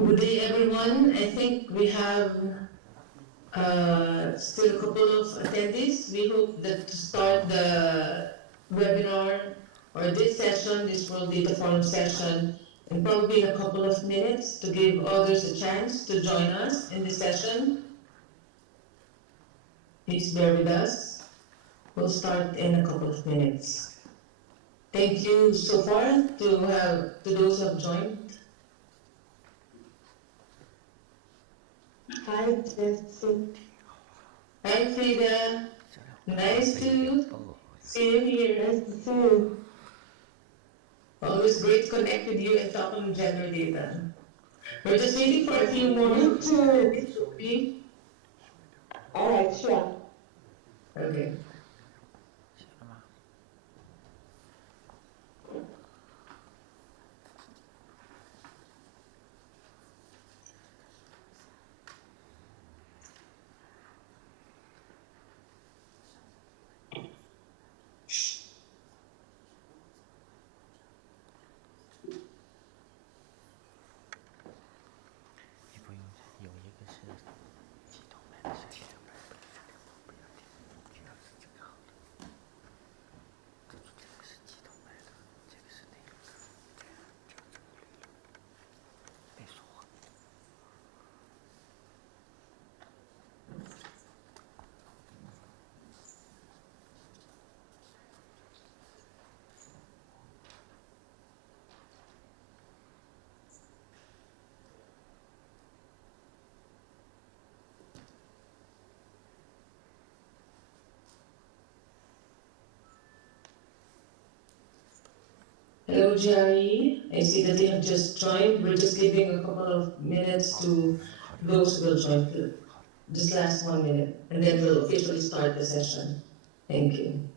Good day, everyone. I think we have still a couple of attendees. We hope that to start the webinar or this session, this World Data Forum session, in probably a couple of minutes to give others a chance to join us in this session. Please bear with us. We'll start in a couple of minutes. Thank you so far to those who have joined. Hi, Jesse. Hi, Frida. Nice to see you here. Nice to see you. Always great to connect with you and talk on gender data. We're just waiting for a few more. Me too. All right, sure. Okay. Hello, Jerry. I see that you have just joined. We're just giving a couple of minutes to those who will join. Just last 1 minute, and then we'll officially start the session. Thank you.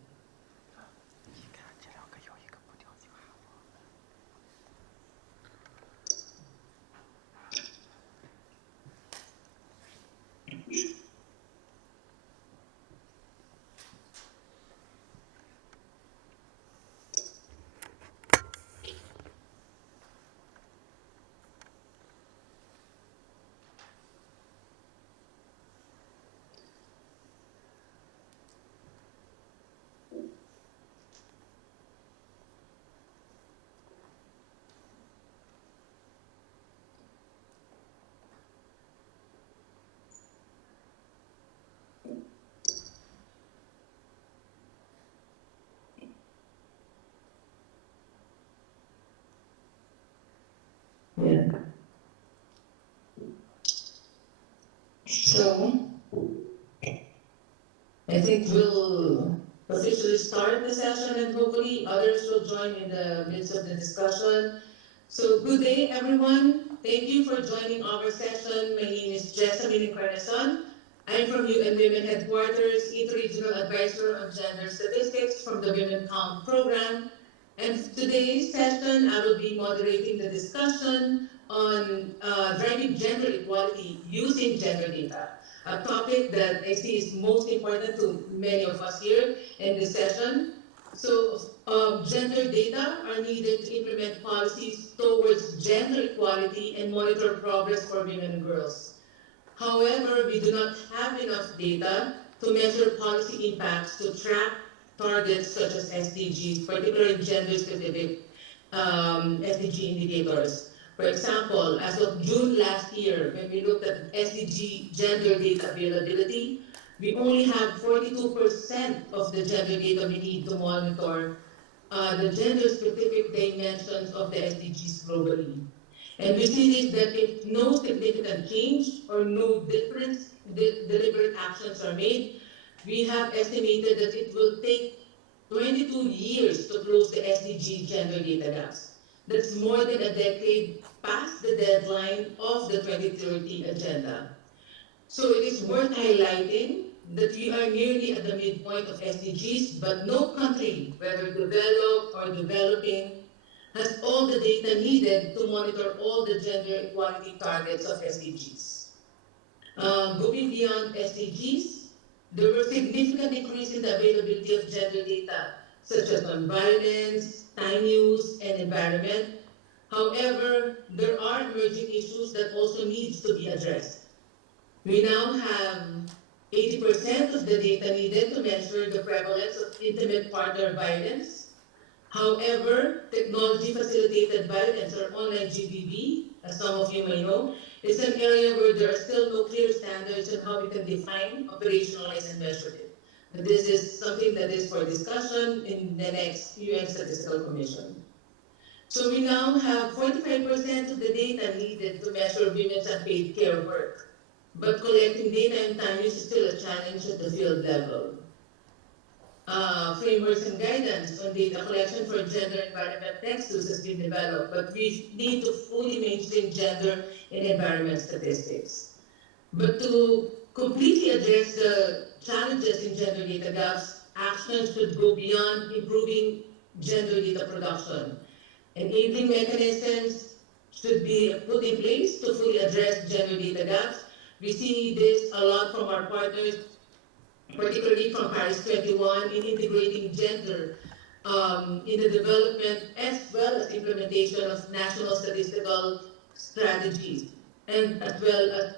Yeah. So, I think we'll officially start the session and hopefully others will join in the midst of the discussion. So, good day, everyone. Thank you for joining our session. My name is Jessamine Encarnacion. I'm from UN Women Headquarters, Interregional Advisor on Gender Statistics from the Women Count program. And today's session, I will be moderating the discussion on driving gender equality using gender data, a topic that I see is most important to many of us here in this session. So gender data are needed to implement policies towards gender equality and monitor progress for women and girls. However, we do not have enough data to measure policy impacts to track targets such as SDGs, particularly gender-specific SDG indicators. For example, as of June last year, when we looked at SDG gender data availability, we only have 42% of the gender data we need to monitor the gender-specific dimensions of the SDGs globally. And we see this that if no significant change or no difference, deliberate actions are made, we have estimated that it will take 22 years to close the SDG gender data gaps. That's more than a decade past the deadline of the 2030 agenda. So it is worth highlighting that we are nearly at the midpoint of SDGs, but no country, whether developed or developing, has all the data needed to monitor all the gender equality targets of SDGs. Going beyond SDGs, there were significant increase in the availability of gender data, such as on violence, time use, and environment. However, there are emerging issues that also needs to be addressed. We now have 80% of the data needed to measure the prevalence of intimate partner violence. However, technology-facilitated violence, or online GBV, as some of you may know, is an area where there are still no clear standards on how we can define, operationalize, and measure it. But this is something that is for discussion in the next UN Statistical Commission. So we now have 45% of the data needed to measure women's unpaid care work. But collecting data in time is still a challenge at the field level. Frameworks and guidance on data collection for gender environment nexus has been developed, but we need to fully mainstream gender in environment statistics. But to completely address the challenges in gender data gaps, actions should go beyond improving gender data production. Enabling mechanisms should be put in place to fully address gender data gaps. We see this a lot from our partners, particularly from PARIS21, in integrating gender in the development as well as implementation of national statistical strategies, and as well as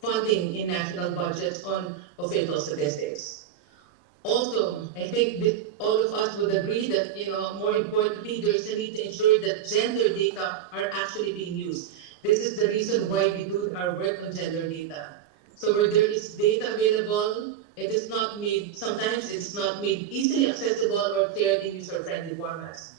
funding in national budgets on official statistics. Also, I think that all of us would agree that, more importantly, there is a need to ensure that gender data are actually being used. This is the reason why we do our work on gender data. So where there is data available, it is not made, sometimes it's not made easily accessible or shared in user-friendly formats.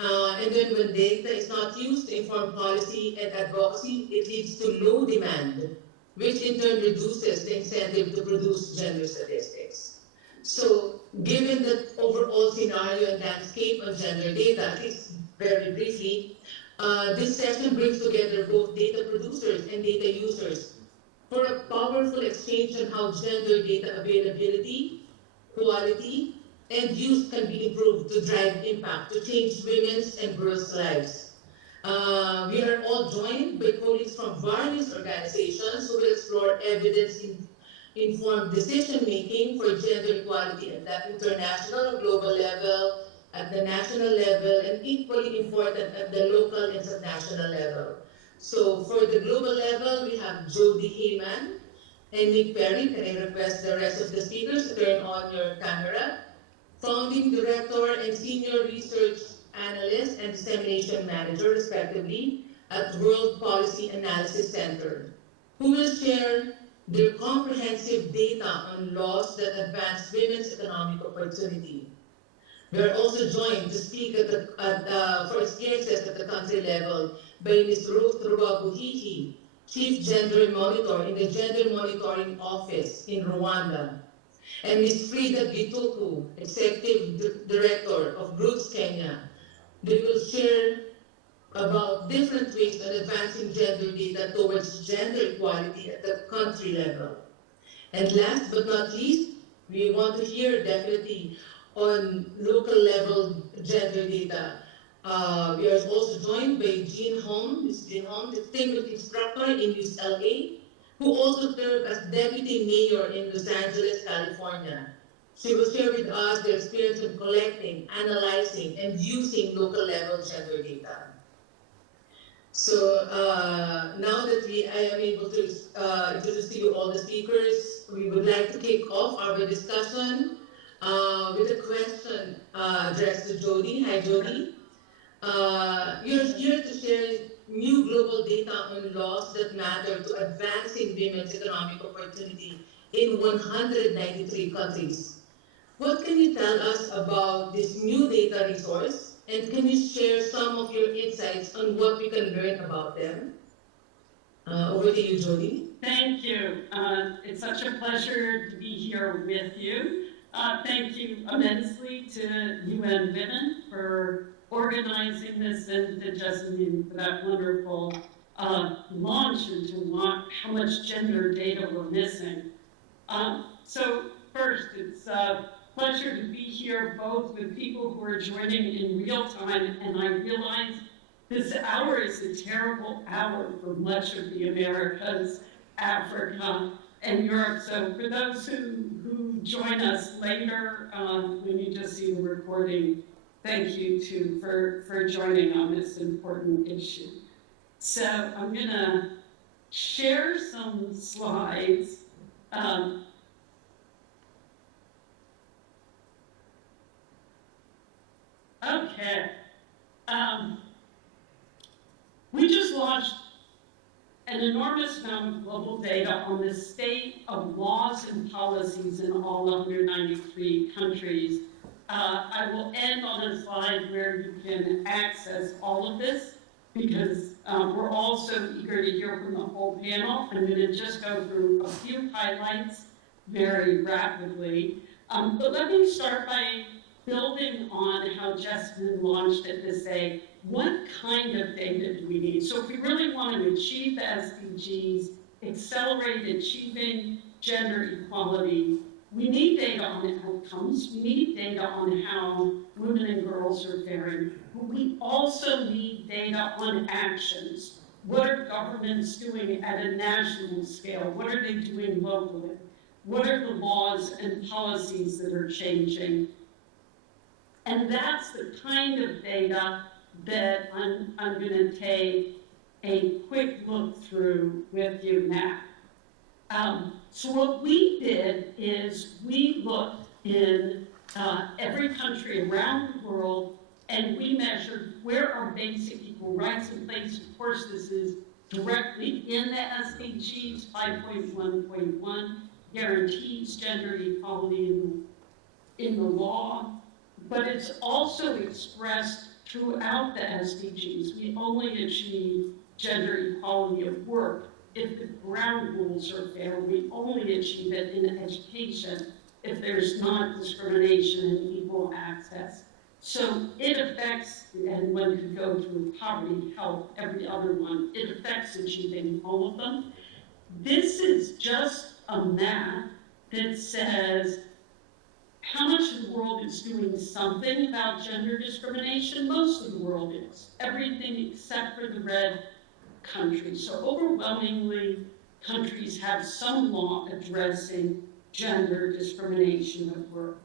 And then when data is not used to inform policy and advocacy, it leads to low demand, which in turn reduces the incentive to produce gender statistics. So given the overall scenario and landscape of gender data, at least very briefly, this session brings together both data producers and data users for a powerful exchange on how gender data availability, quality, and use can be improved to drive impact, to change women's and girls' lives. We are all joined by colleagues from various organizations who will explore evidence-informed decision-making for gender equality at the international or global level, at the national level, and equally important at the local and subnational level. So for the global level, we have Jody Heyman and Nick Perry. Can I request the rest of the speakers to turn on your camera? Founding Director and Senior Research Analyst and Dissemination Manager, respectively, at World Policy Analysis Center, who will share their comprehensive data on laws that advance women's economic opportunity. We are also joined to speak for experiences at the country level by Ms. Ruth Ruwabuhihi, Chief Gender Monitor in the Gender Monitoring Office in Rwanda, and Ms. Frida Gituku, Executive Director of Roots Kenya. They will share about different ways on advancing gender data towards gender equality at the country level. And last but not least, we want to hear definitely on local level gender data. We are also joined by Jean Hong, Ms. Jean Hong, Distinguished Instructor in UCLA, who also served as Deputy Mayor in Los Angeles, California. She will share with us their experience in collecting, analyzing, and using local level gender data. So now that I am able to introduce to you all the speakers, we would like to kick off our discussion with a question addressed to Jody. Hi, Jody. You're here to share new global data on laws that matter to advancing women's economic opportunity in 193 countries. What can you tell us about this new data resource, and can you share some of your insights on what we can learn about them? Over to you, Jody. Thank you. It's such a pleasure to be here with you. Thank you immensely to UN Women for organizing this, and to Jasmine for that wonderful launch into how much gender data we're missing. So first, it's a pleasure to be here both with people who are joining in real time, and I realize this hour is a terrible hour for much of the Americas, Africa, and Europe. So for those who join us later, when you just see the recording, thank you too for joining on this important issue. So I'm gonna share some slides. Okay. We just launched an enormous amount of global data on the state of laws and policies in all 193 countries. I will end on a slide where you can access all of this, because we're all so eager to hear from the whole panel. I'm going to just go through a few highlights very rapidly. But let me start by building on how Jessamine launched it to say, what kind of data do we need? So if we really want to achieve the SDGs, accelerate achieving gender equality, we need data on outcomes, we need data on how women and girls are faring, but we also need data on actions. What are governments doing at a national scale? What are they doing locally? What are the laws and policies that are changing? And that's the kind of data that I'm going to take a quick look through with you now. So what we did is we looked in every country around the world, and we measured where are basic equal rights in place. Of course, this is directly in the SDGs 5.1.1, guarantees gender equality in the law, but it's also expressed throughout the SDGs. We only achieve gender equality of work if the ground rules are fair. We only achieve it in education if there's not discrimination and equal access. So it affects, and one could go through poverty, health, every other one, it affects achieving all of them. This is just a map that says how much of the world is doing something about gender discrimination. Most of the world is. Everything except for the red countries. So overwhelmingly, countries have some law addressing gender discrimination at work.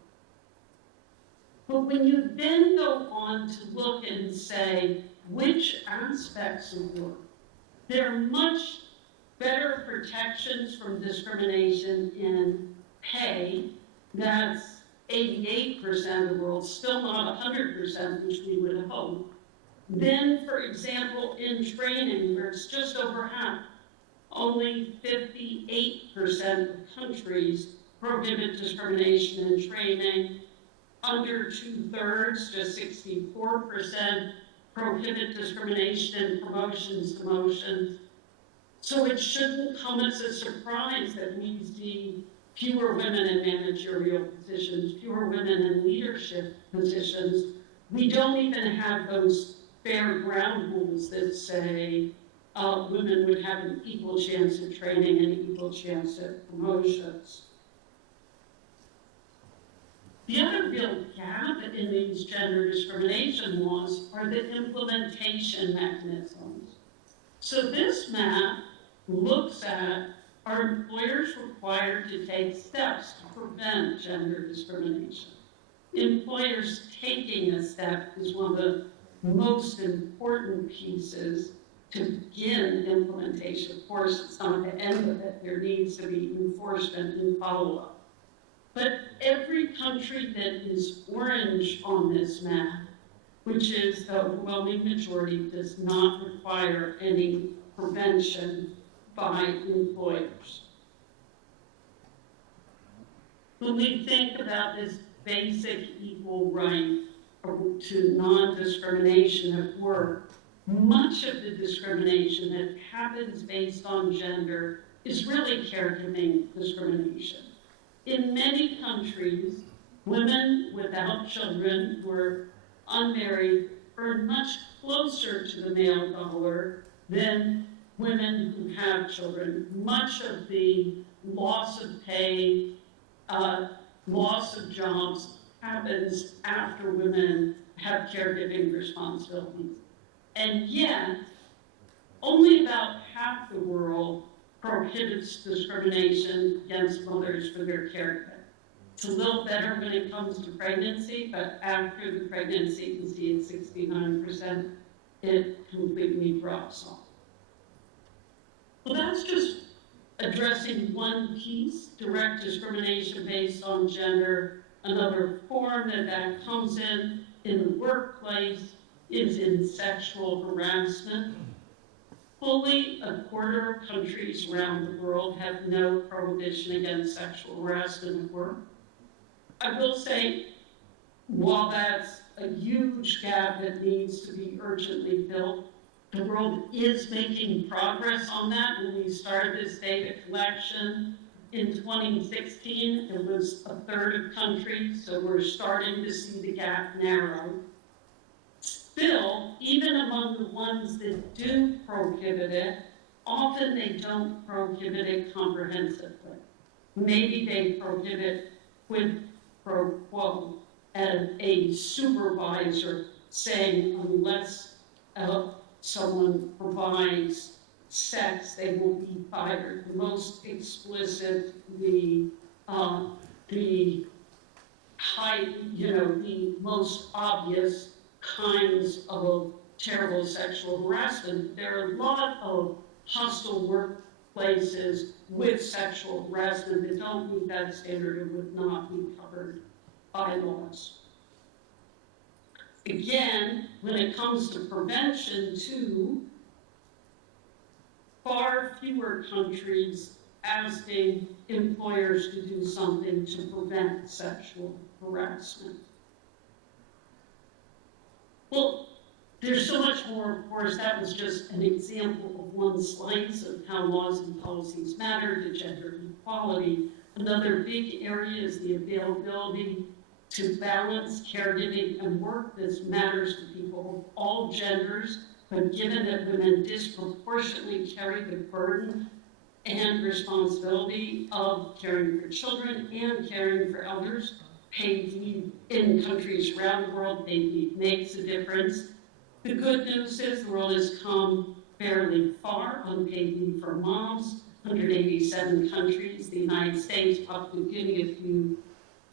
But when you then go on to look and say, which aspects of work, there are much better protections from discrimination in pay. That's 88% of the world, still not 100%, which we would hope. Then, for example, in training, where it's just over half, only 58% of countries prohibit discrimination in training. Under 2/3, just 64%, prohibit discrimination in promotions, demotions. So it shouldn't come as a surprise that we see fewer women in managerial positions, fewer women in leadership positions. We don't even have those fair ground rules that say women would have an equal chance at training and an equal chance at promotions. The other real gap in these gender discrimination laws are the implementation mechanisms. So this map looks at, are employers required to take steps to prevent gender discrimination? Employers taking a step is one of the most important pieces to begin implementation. Of course, it's not the end of it. There needs to be enforcement and follow-up. But every country that is orange on this map, which is the overwhelming majority, does not require any prevention by employers. When we think about this basic equal right to non-discrimination at work, much of the discrimination that happens based on gender is really caregiving discrimination. In many countries, women without children who are unmarried earn much closer to the male dollar than women who have children. Much of the loss of pay, loss of jobs happens after women have caregiving responsibilities. And yet, only about half the world prohibits discrimination against mothers for their caregiving. It's a little better when it comes to pregnancy, but after the pregnancy, you can see it's 69%, it completely drops off. Well, that's just addressing one piece, direct discrimination based on gender. Another form that comes in the workplace is in sexual harassment. Fully a quarter of countries around the world have no prohibition against sexual harassment at work. I will say, while that's a huge gap that needs to be urgently filled, the world is making progress on that. When we started this data collection in 2016, it was a third of countries, so we're starting to see the gap narrow. Still, even among the ones that do prohibit it, often they don't prohibit it comprehensively. Maybe they prohibit quid pro quo, and a supervisor saying unless someone provides sex, they will be fired. The most explicit, the most obvious kinds of terrible sexual harassment. There are a lot of hostile workplaces with sexual harassment that don't meet that standard and would not be covered by laws. Again, when it comes to prevention too, far fewer countries asking employers to do something to prevent sexual harassment. Well, there's so much more, of course. That was just an example of one slice of how laws and policies matter to gender equality. Another big area is the availability to balance caregiving and work. This matters to people of all genders, but given that women disproportionately carry the burden and responsibility of caring for children and caring for elders, paid leave in countries around the world, paid leave makes a difference. The good news is the world has come fairly far on paid leave for moms, 187 countries, the United States, Papua New Guinea, a few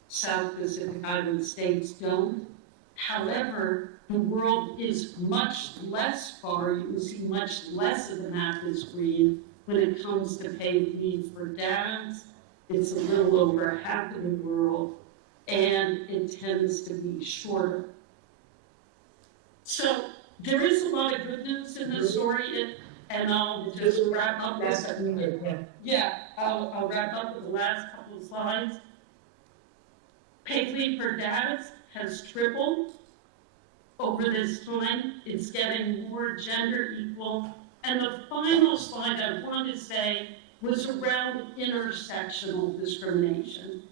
South Pacific Island states don't. However, the world is much less far. You can see much less of the map is green when it comes to paid leave for dads. It's a little over half of the world, and it tends to be shorter. So there is a lot of good news in the story, and I'll just wrap up with I'll wrap up with the last couple of slides. Paid leave for dads has tripled over this time. It's getting more gender equal. And the final slide I wanted to say was around intersectional discrimination.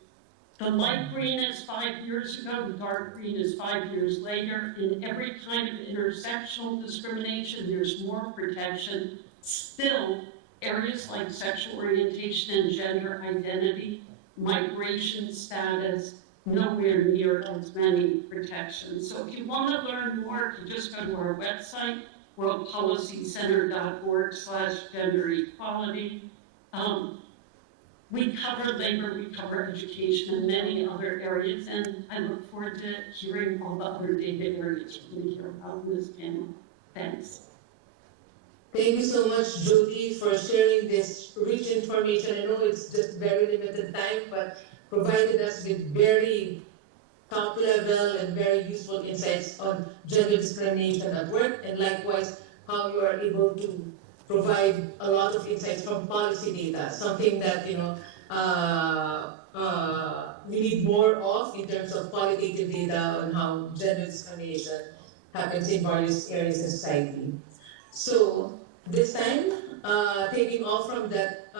The light green is 5 years ago, the dark green is 5 years later. In every kind of intersectional discrimination, there's more protection. Still, areas like sexual orientation and gender identity, migration status, nowhere near as many protections. So if you want to learn more, you just go to our website, worldpolicycenter.org/gender equality. We cover labor, we cover education, and many other areas, and I look forward to hearing all the other data areas we're going to hear about in this panel. Thanks. Thank you so much, Jody, for sharing this rich information. I know it's just very limited time, but provided us with very top level and very useful insights on gender discrimination at work, and likewise how you are able to provide a lot of insights from policy data, something that we need more of in terms of qualitative data on how gender discrimination happens in various areas of society. So this time, taking off from that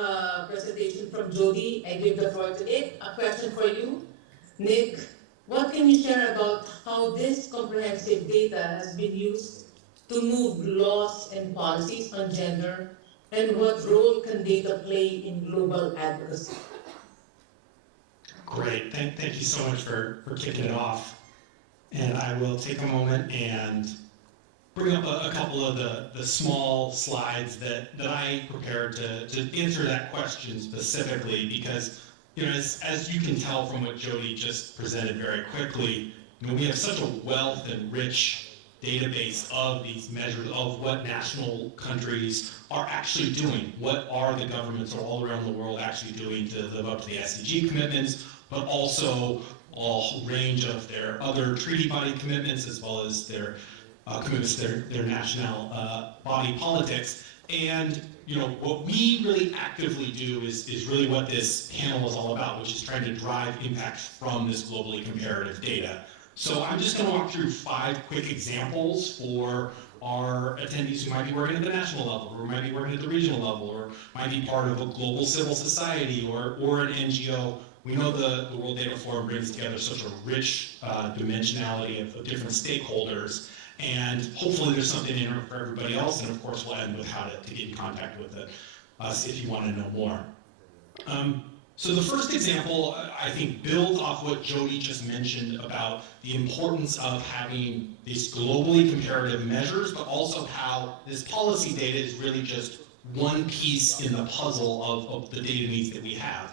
presentation from Jody, I give the floor to Nick. A question for you. Nick, what can you share about how this comprehensive data has been used to move laws and policies on gender, and what role can data play in global advocacy? Great, thank you so much for kicking it off. And I will take a moment and bring up a couple of the small slides that I prepared to answer that question specifically, because as you can tell from what Jody just presented very quickly, we have such a wealth and rich database of these measures of what national countries are actually doing. What are the governments all around the world actually doing to live up to the SDG commitments, but also a whole range of their other treaty body commitments, as well as their commitments to their national body politics. And what we really actively do is really what this panel is all about, which is trying to drive impact from this globally comparative data. So I'm just going to walk through 5 quick examples for our attendees who might be working at the national level, or might be working at the regional level, or might be part of a global civil society or an NGO. We know the World Data Forum brings together such a rich dimensionality of different stakeholders, and hopefully there's something in it for everybody else, and of course we'll end with how to get in contact with us if you want to know more. So the first example, I think, builds off what Jody just mentioned about the importance of having these globally comparative measures, but also how this policy data is really just one piece in the puzzle of the data needs that we have.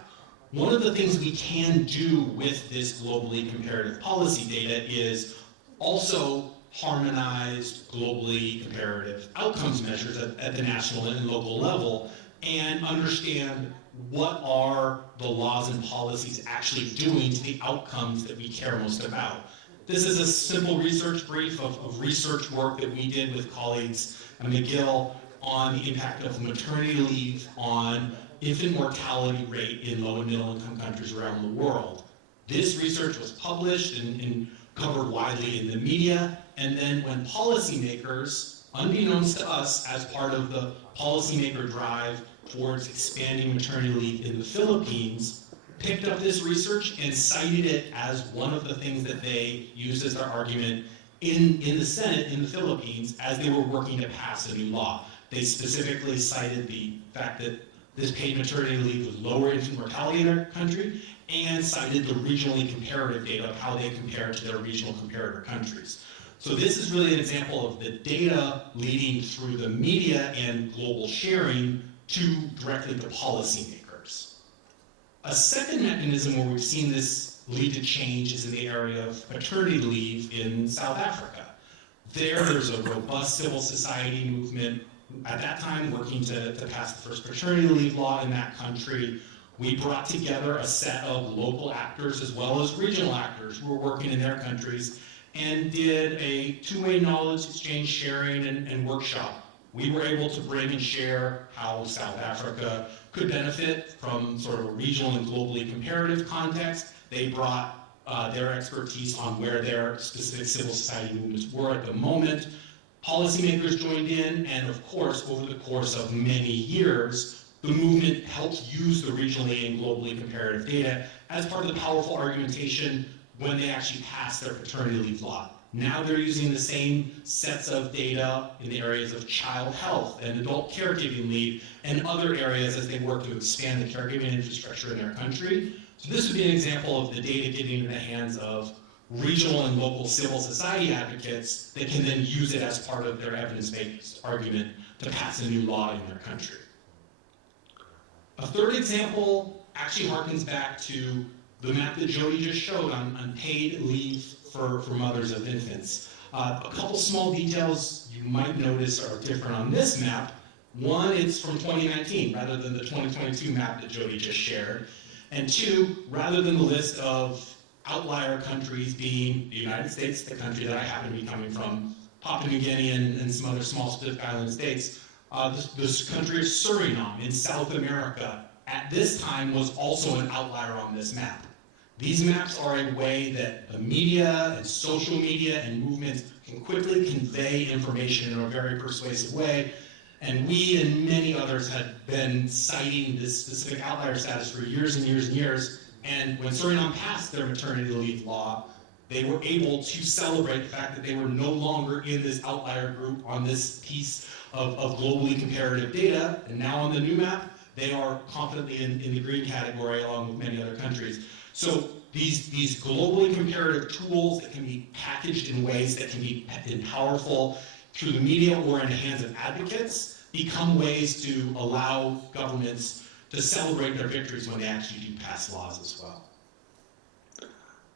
One of the things we can do with this globally comparative policy data is also harmonized globally comparative outcomes measures at the national and local level, and understand what are the laws and policies actually doing to the outcomes that we care most about. This is a simple research brief of research work that we did with colleagues at McGill on the impact of maternity leave on infant mortality rate in low and middle income countries around the world. This research was published and covered widely in the media, and then when policymakers, unbeknownst to us as part of the policymaker drive towards expanding maternity leave in the Philippines, picked up this research and cited it as one of the things that they used as their argument in the Senate in the Philippines as they were working to pass a new law. They specifically cited the fact that this paid maternity leave would lower infant mortality in their country, and cited the regionally comparative data of how they compare to their regional comparator countries. So this is really an example of the data leading through the media and global sharing directly to policymakers. A second mechanism where we've seen this lead to change is in the area of paternity leave in South Africa. There's a robust civil society movement at that time working to pass the first paternity leave law in that country. We brought together a set of local actors as well as regional actors who were working in their countries and did a two-way knowledge exchange, sharing, and workshop. We were able to bring and share how South Africa could benefit from sort of a regional and globally comparative context. They brought their expertise on where their specific civil society movements were at the moment. Policymakers joined in, and of course, over the course of many years, the movement helped use the regionally and globally comparative data as part of the powerful argumentation when they actually passed their paternity leave law. Now they're using the same sets of data in the areas of child health and adult caregiving leave and other areas as they work to expand the caregiving infrastructure in their country. So this would be an example of the data getting in the hands of regional and local civil society advocates that can then use it as part of their evidence-based argument to pass a new law in their country. A third example actually harkens back to the map that Jody just showed on paid leave for mothers of infants. A couple small details you might notice are different on this map. One, it's from 2019 rather than the 2022 map that Jody just shared. And two, rather than the list of outlier countries being the United States, the country that I happen to be coming from, Papua New Guinea and some other small Pacific Island states, this country of Suriname in South America at this time was also an outlier on this map. These maps are a way that the media and social media and movements can quickly convey information in a very persuasive way. And we and many others had been citing this specific outlier status for years and years and years. And when Suriname passed their maternity leave law, they were able to celebrate the fact that they were no longer in this outlier group on this piece of globally comparative data. And now on the new map, they are confidently in the green category along with many other countries. So these globally comparative tools that can be packaged in ways that can be powerful through the media or in the hands of advocates become ways to allow governments to celebrate their victories when they actually do pass laws as well.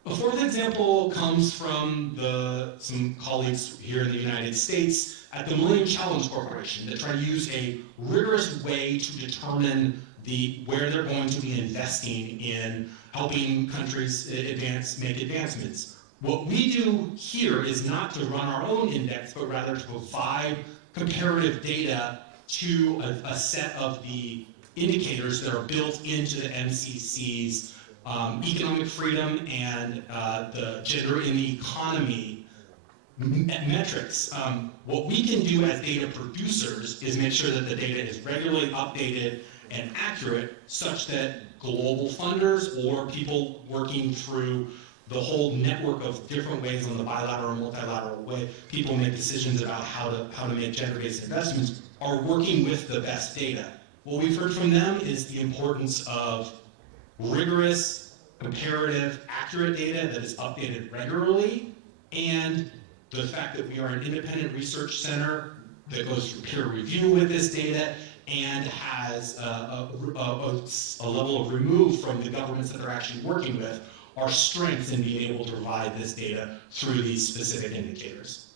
A fourth example comes from some colleagues here in the United States at the Millennium Challenge Corporation that try to use a rigorous way to determine where they're going to be investing in helping countries make advancements. What we do here is not to run our own index, but rather to provide comparative data to a set of the indicators that are built into the MCC's economic freedom and the gender in the economy metrics. What we can do as data producers is make sure that the data is regularly updated and accurate, such that global funders or people working through the whole network of different ways on the bilateral and multilateral way people make decisions about how to make gender-based investments are working with the best data. What we've heard from them is the importance of rigorous, comparative, accurate data that is updated regularly, and the fact that we are an independent research center that goes through peer review with this data and has a level of remove from the governments that they're actually working with, are strengths in being able to provide this data through these specific indicators.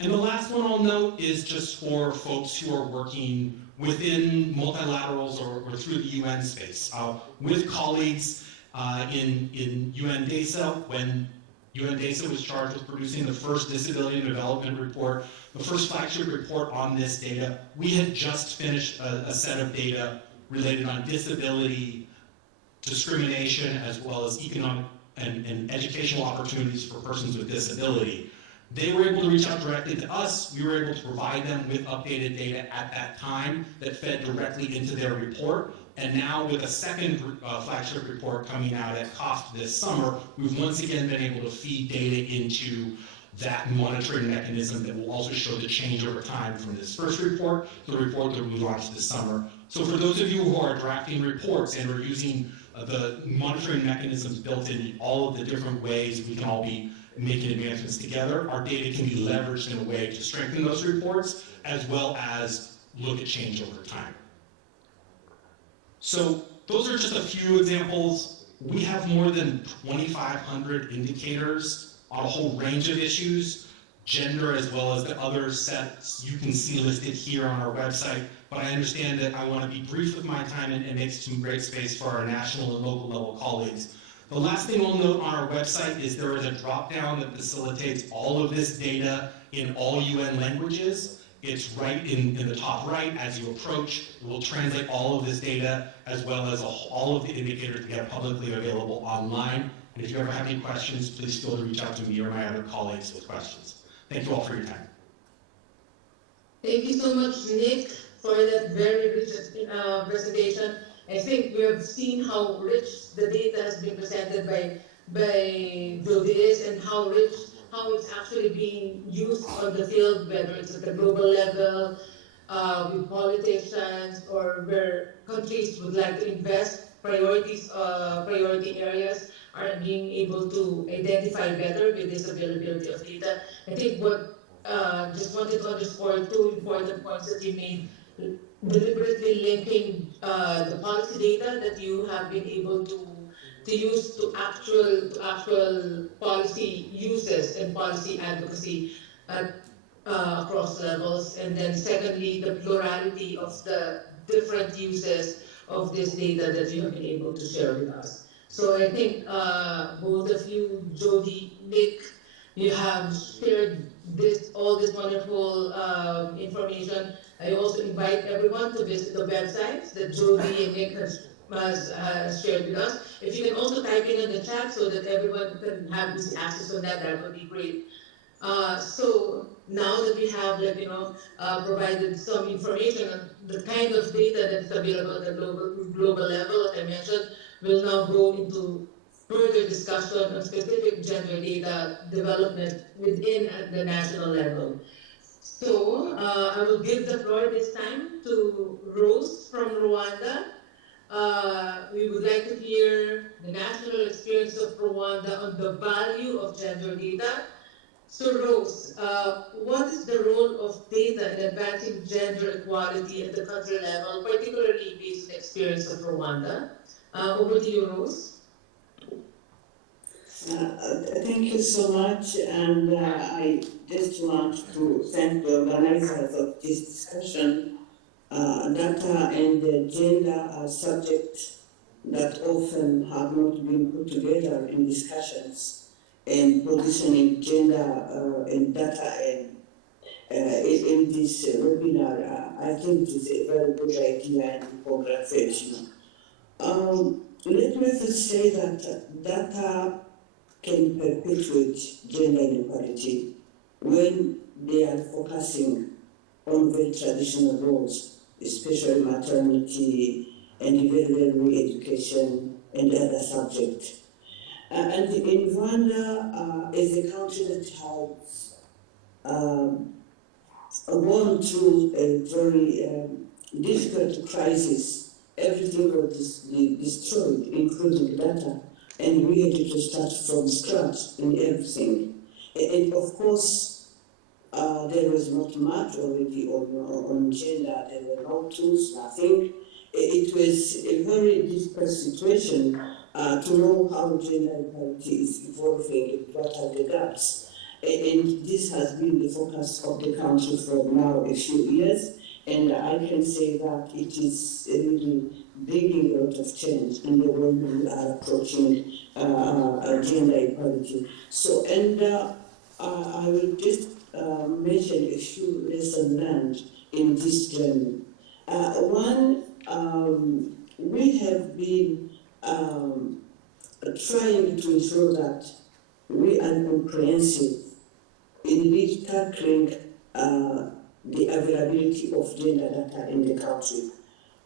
And the last one I'll note is just for folks who are working within multilaterals or through the UN space. With colleagues in UN DESA, when UN DESA was charged with producing the first disability and development report, the first flagship report on this data, we had just finished a set of data related on disability, discrimination, as well as economic and educational opportunities for persons with disability. They were able to reach out directly to us. We were able to provide them with updated data at that time that fed directly into their report. And now with a second flagship report coming out at COST this summer, we've once again been able to feed data into that monitoring mechanism that will also show the change over time from this first report to the report that we launched this summer. So for those of you who are drafting reports and are using the monitoring mechanisms built in all of the different ways we can all be making advancements together, our data can be leveraged in a way to strengthen those reports as well as look at change over time. So those are just a few examples. We have more than 2,500 indicators on a whole range of issues, gender as well as the other sets you can see listed here on our website. But I understand that I want to be brief with my time and make some great space for our national and local level colleagues. The last thing I'll note on our website is there is a drop-down that facilitates all of this data in all UN languages. It's right in the top right as you approach. It will translate all of this data as well as all of the indicators we have publicly available online. And if you ever have any questions, please feel free to reach out to me or my other colleagues with questions. Thank you all for your time. Thank you so much, Nick, for that very rich presentation. I think we have seen how rich the data has been presented by Jody is and how it's actually being used on the field, whether it's at the global level, with politicians, or where countries would like to invest, priority areas are being able to identify better with this availability of data. I think what just wanted to underscore two important points that you made, deliberately linking the policy data that you have been able to use to actual policy uses and policy advocacy across levels, and then secondly, the plurality of the different uses of this data that you have been able to share with us. So I think both of you, Jody, Nick, you have shared all this wonderful information. I also invite everyone to visit the websites that Jody and Nick has shared with us. If you can also type in the chat so that everyone can have easy access to that, that would be great. So now that we have, provided some information on the kind of data that's available at the global level, as I mentioned, we'll now go into further discussion on specific gender data development within at the national level. So I will give the floor this time to Rose from Rwanda. We would like to hear the national experience of Rwanda on the value of gender data So Rose, what is the role of data in advancing gender equality at the country level, particularly based on the experience of Rwanda? Over to you, Rose. Thank you so much, and I just want to thank the organizers of this discussion. Data and gender are subjects that often have not been put together in discussions, and positioning gender and data in this webinar, I think is a very good idea and congratulations. Let me first say that data can perpetuate gender inequality when they are focusing on very traditional roles, especially maternity and very early education and other subjects. And in Rwanda is a country that has gone through a very difficult crisis. Everything was destroyed, including data, and we had to start from scratch in everything. And of course, there was not much already on gender. There were no tools, nothing. It was a very difficult situation to know how gender equality is evolving and what are the gaps. And this has been the focus of the country for now a few years, and I can say that it is really bringing a lot of change in the way we are approaching gender equality. So, and I will just mention a few lessons learned in this journey. One, we have been trying to ensure that we are comprehensive in really tackling the availability of gender data in the country.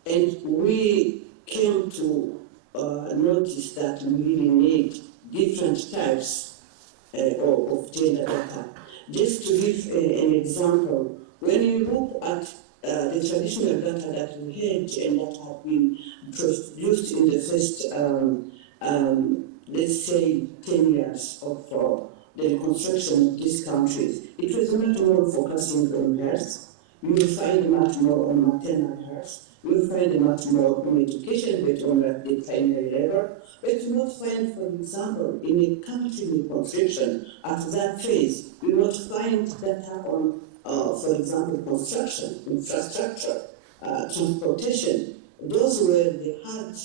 And we came to notice that we really need different types of gender data. Just to give an example, when you look at the traditional data that we had and that have been produced in the first, let's say, 10 years of the reconstruction of these countries, it was much more focusing on health. You will find much more on maternal health. You will find much more on education, but on the primary level. But you will not find, for example, in a country reconstruction, at that phase, you will not find data on, for example, construction, infrastructure, transportation. Those were the hard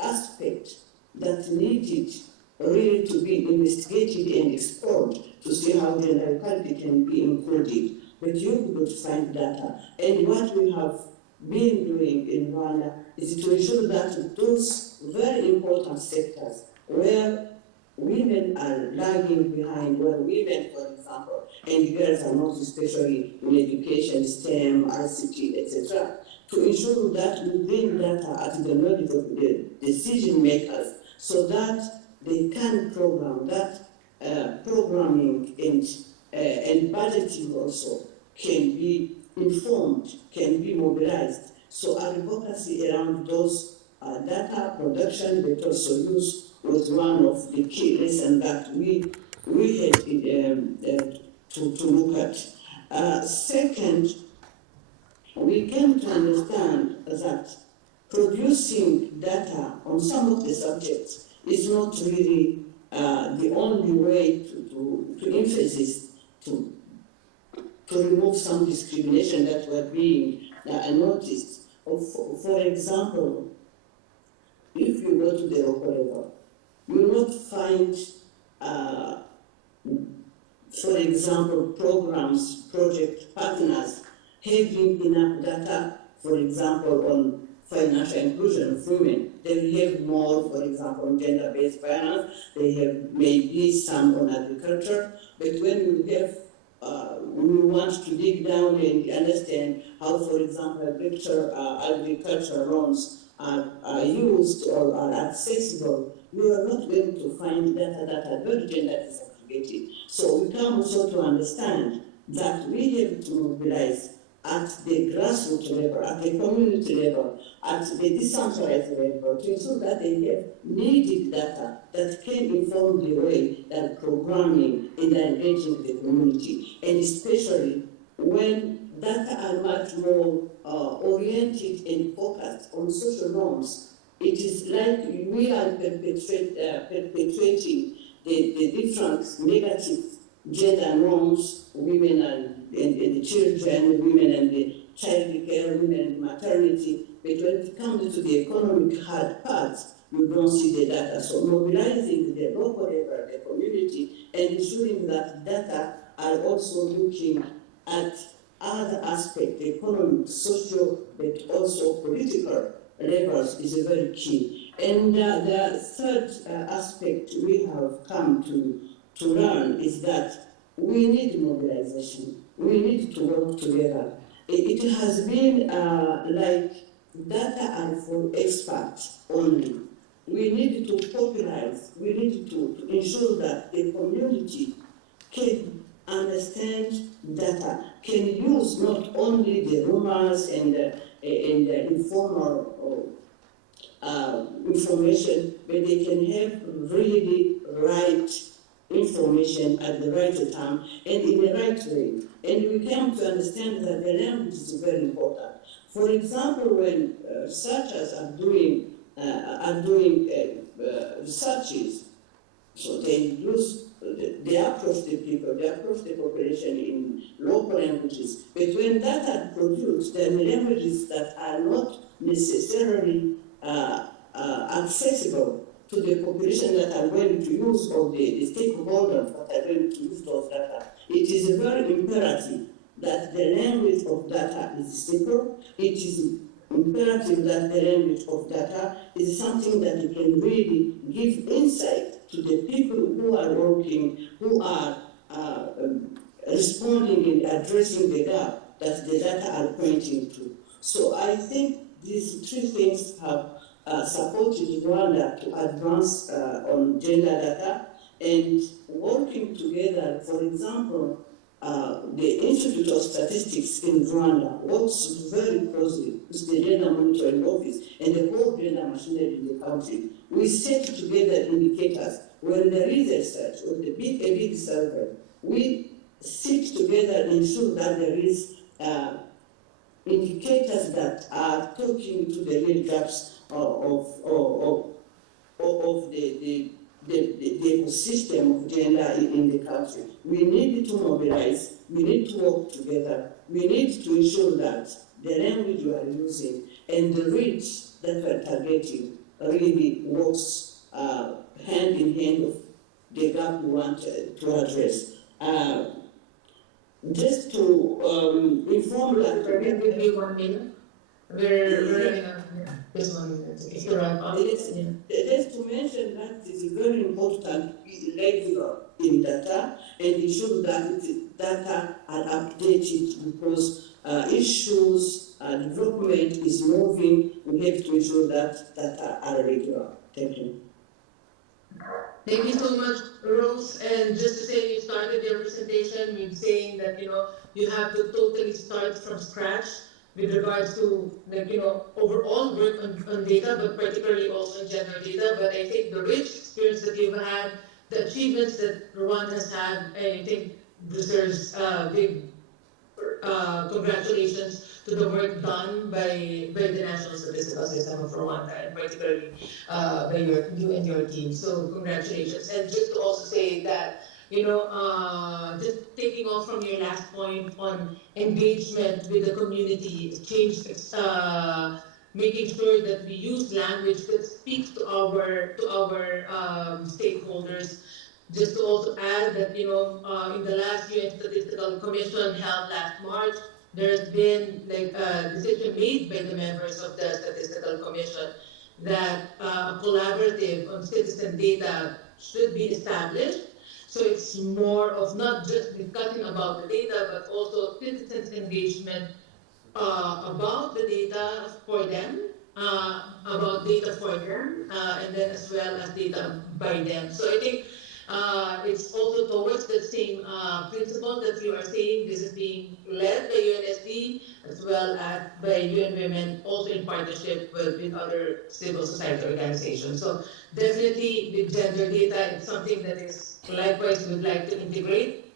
aspects that needed really to be investigated and explored to see how gender equality can be included. But you would find data. And what we have been doing in Rwanda is to ensure that those very important sectors where women are lagging behind, where women, for example, and girls are not, especially in education, STEM, ICT, etc., to ensure that we bring data at the knowledge of the decision makers so that they can program that programming and budgeting also can be informed, can be mobilized. So advocacy around those data production, but also use was one of the key lessons that we had to look at. Second, we came to understand that producing data on some of the subjects is not really the only way to emphasize, to remove some discrimination that were being noticed. For example, if you go to the local level, you will not find, for example, programs, project partners having enough data, for example, on financial inclusion of women. They will have more, for example, on gender-based violence. They have maybe some on agriculture. But when we have, we want to dig down and understand how, for example, agriculture loans are used or are accessible, you are not going to find data that are very gender disaggregated. So we come also to understand that we have to mobilize at the grassroots level, at the community level, at the decentralized level, to ensure that they have needed data that can inform the way that programming and engaging the community, and especially when data are much more oriented and focused on social norms. It is like we are perpetuating the different negative gender norms, women and the children, women and the child care, women and maternity. But when it comes to the economic hard parts, you don't see the data. So mobilizing the local level, the community, and ensuring that data are also looking at other aspects, economic, social, but also political levels is very key. And the third aspect we have come to learn is that we need mobilization. We need to work together. It has been like data are for experts only. We need to popularize, we need to ensure that the community can understand data, can use not only the rumors and informal information, but they can have really right information at the right time and in the right way. And we come to understand that the language is very important. For example, when researchers are doing researches, so they use, they approach the people, they approach the population in local languages. But when data are produced, there are languages that are not necessarily accessible to the population that are going to use, or the stakeholders that are going to use those data. It is very imperative that the language of data is simple. It is imperative that the language of data is something that can really give insight to the people who are working, who are responding and addressing the gap that the data are pointing to. So I think these three things have supported Rwanda to advance on gender data, and working together. For example, the Institute of Statistics in Rwanda works very closely with the Gender Monitoring Office and the whole gender machinery in the country. We set together indicators. When there is a search or a big survey, we sit together and ensure that there is indicators that are talking to the real gaps of the ecosystem of gender in the country. We need to mobilize, we need to work together, we need to ensure that the language we are using and the reach that we are targeting really works hand in hand with the gap we want to address. Just to inform that... Give me 1 minute. We're running out. Just 1 minute. If you wrap up. Just to mention that it is very important to be regular in data and ensure that data are updated, because issues development is moving. We have to ensure that data are regular. Thank you. Thank you so much, Rose. And just to say, you started your presentation with saying that, you have to totally start from scratch with regards to, overall work on data, but particularly also on gender data. But I think the rich experience that you've had, the achievements that Rwanda has had, I think deserves big congratulations to the work done by the National Statistical System of Rwanda, and particularly by you and your team. So congratulations. And just to also say that, just taking off from your last point on engagement with the community, making sure that we use language that speaks to our stakeholders. Just to also add that, in the last UN Statistical Commission held last March, there's been a decision made by the members of the Statistical Commission that a collaborative on citizen data should be established. So it's more of not just discussing about the data, but also citizens' engagement about the data for them, about data for them, and then as well as data by them. So I think It's also towards the same principle that you are saying. This is being led by UNSD as well as by UN Women, also in partnership with other civil society organizations. So definitely with gender data, it's something that is likewise we would like to integrate.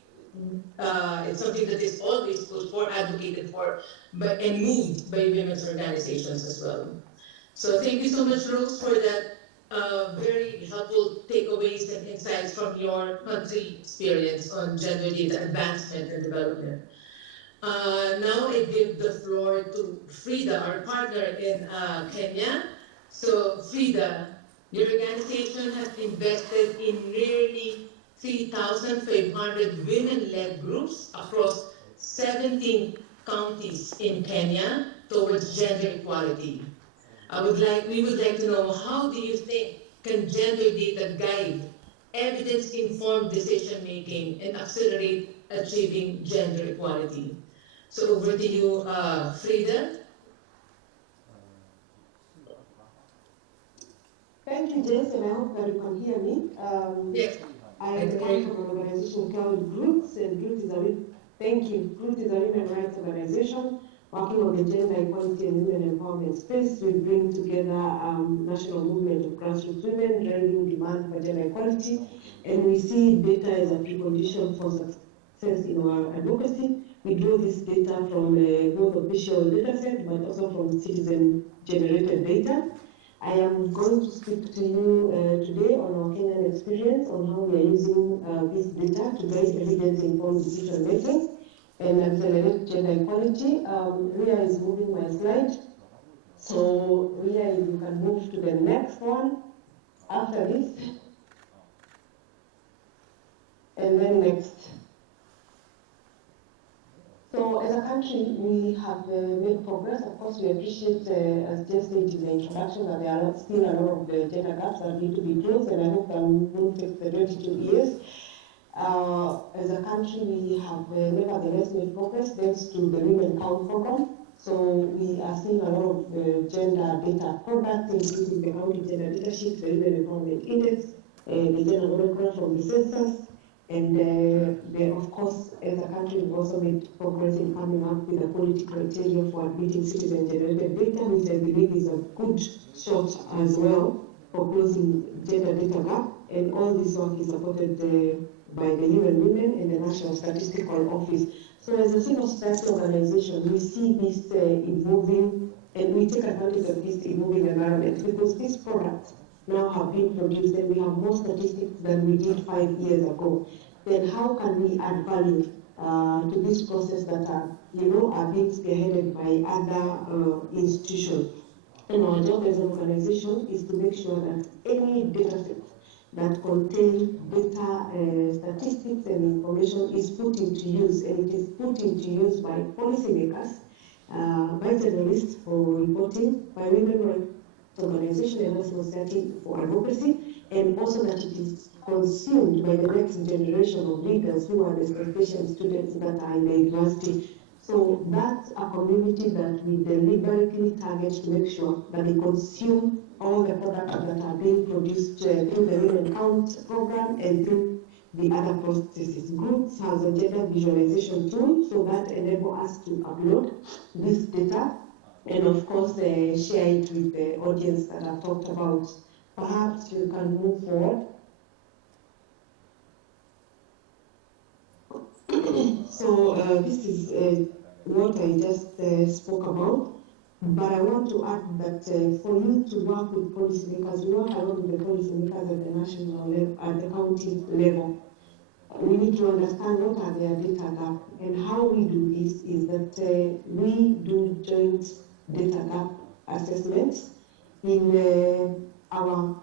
It's something that is always pushed for, advocated for, and moved by women's organizations as well. So thank you so much, Rose, for that very helpful takeaways and insights from your country experience on gender data advancement and development. Now I give the floor to Frida, our partner in Kenya. So Frida, your organization has invested in nearly 3,500 women-led groups across 17 counties in Kenya towards gender equality. We would like to know, how do you think can gender data guide evidence-informed decision-making and accelerate achieving gender equality? So over to you, Frida. Thank you, Jess, and I hope that you can hear me. Yes. I am from an organization called Roots, and Roots is a women rights organization working on the gender equality and women empowerment space. We bring together national movement of grassroots women driving demand for gender equality, and we see data as a precondition for success in our advocacy. We draw this data from both official data set, but also from citizen-generated data. I am going to speak to you today on our Kenyan experience on how we are using this data to guide evidence-informed decision making and accelerate gender equality. Ria is moving my slide. So Ria, if you can move to the next one after this. And then next. So as a country, we have made progress. Of course, we appreciate, as just stated in the introduction, that there are still a lot of gender gaps that need to be closed, and I hope that we will take the 22 years. As a country, we have nevertheless made progress thanks to the Women Count program. So we are seeing a lot of gender data products, including the county gender data sheet, the Women Empowerment Index, the gender monograph from the census, and of course, as a country, we've also made progress in coming up with a quality criteria for admitting citizen-generated data, which I believe is a good shot as well for closing gender data gap. And all this work is supported by the UN Women and the National Statistical Office. So as a civil society organization, we see this evolving, and we take advantage of this evolving environment because these products now have been produced and we have more statistics than we did 5 years ago. Then how can we add value to this process that are being spearheaded by other institutions? And our job as an organization is to make sure that any data set that contain data, statistics and information is put into use, and it is put into use by policymakers, by journalists for reporting, by women rights organizations and national society for advocacy, and also that it is consumed by the next generation of leaders who are the special students that are in the university. So that's a community that we deliberately target to make sure that they consume all the products that are being produced through the Women Count program and through the other processes. Groups has a gender visualization tool, so that enables us to upload this data and of course share it with the audience that I've talked about. Perhaps you can move forward. So this is what I just spoke about. But I want to add that for you to work with policymakers, we work along with the policymakers at the national level, at the county level. We need to understand what are their data gaps, and how we do this is that we do joint data gap assessments. In our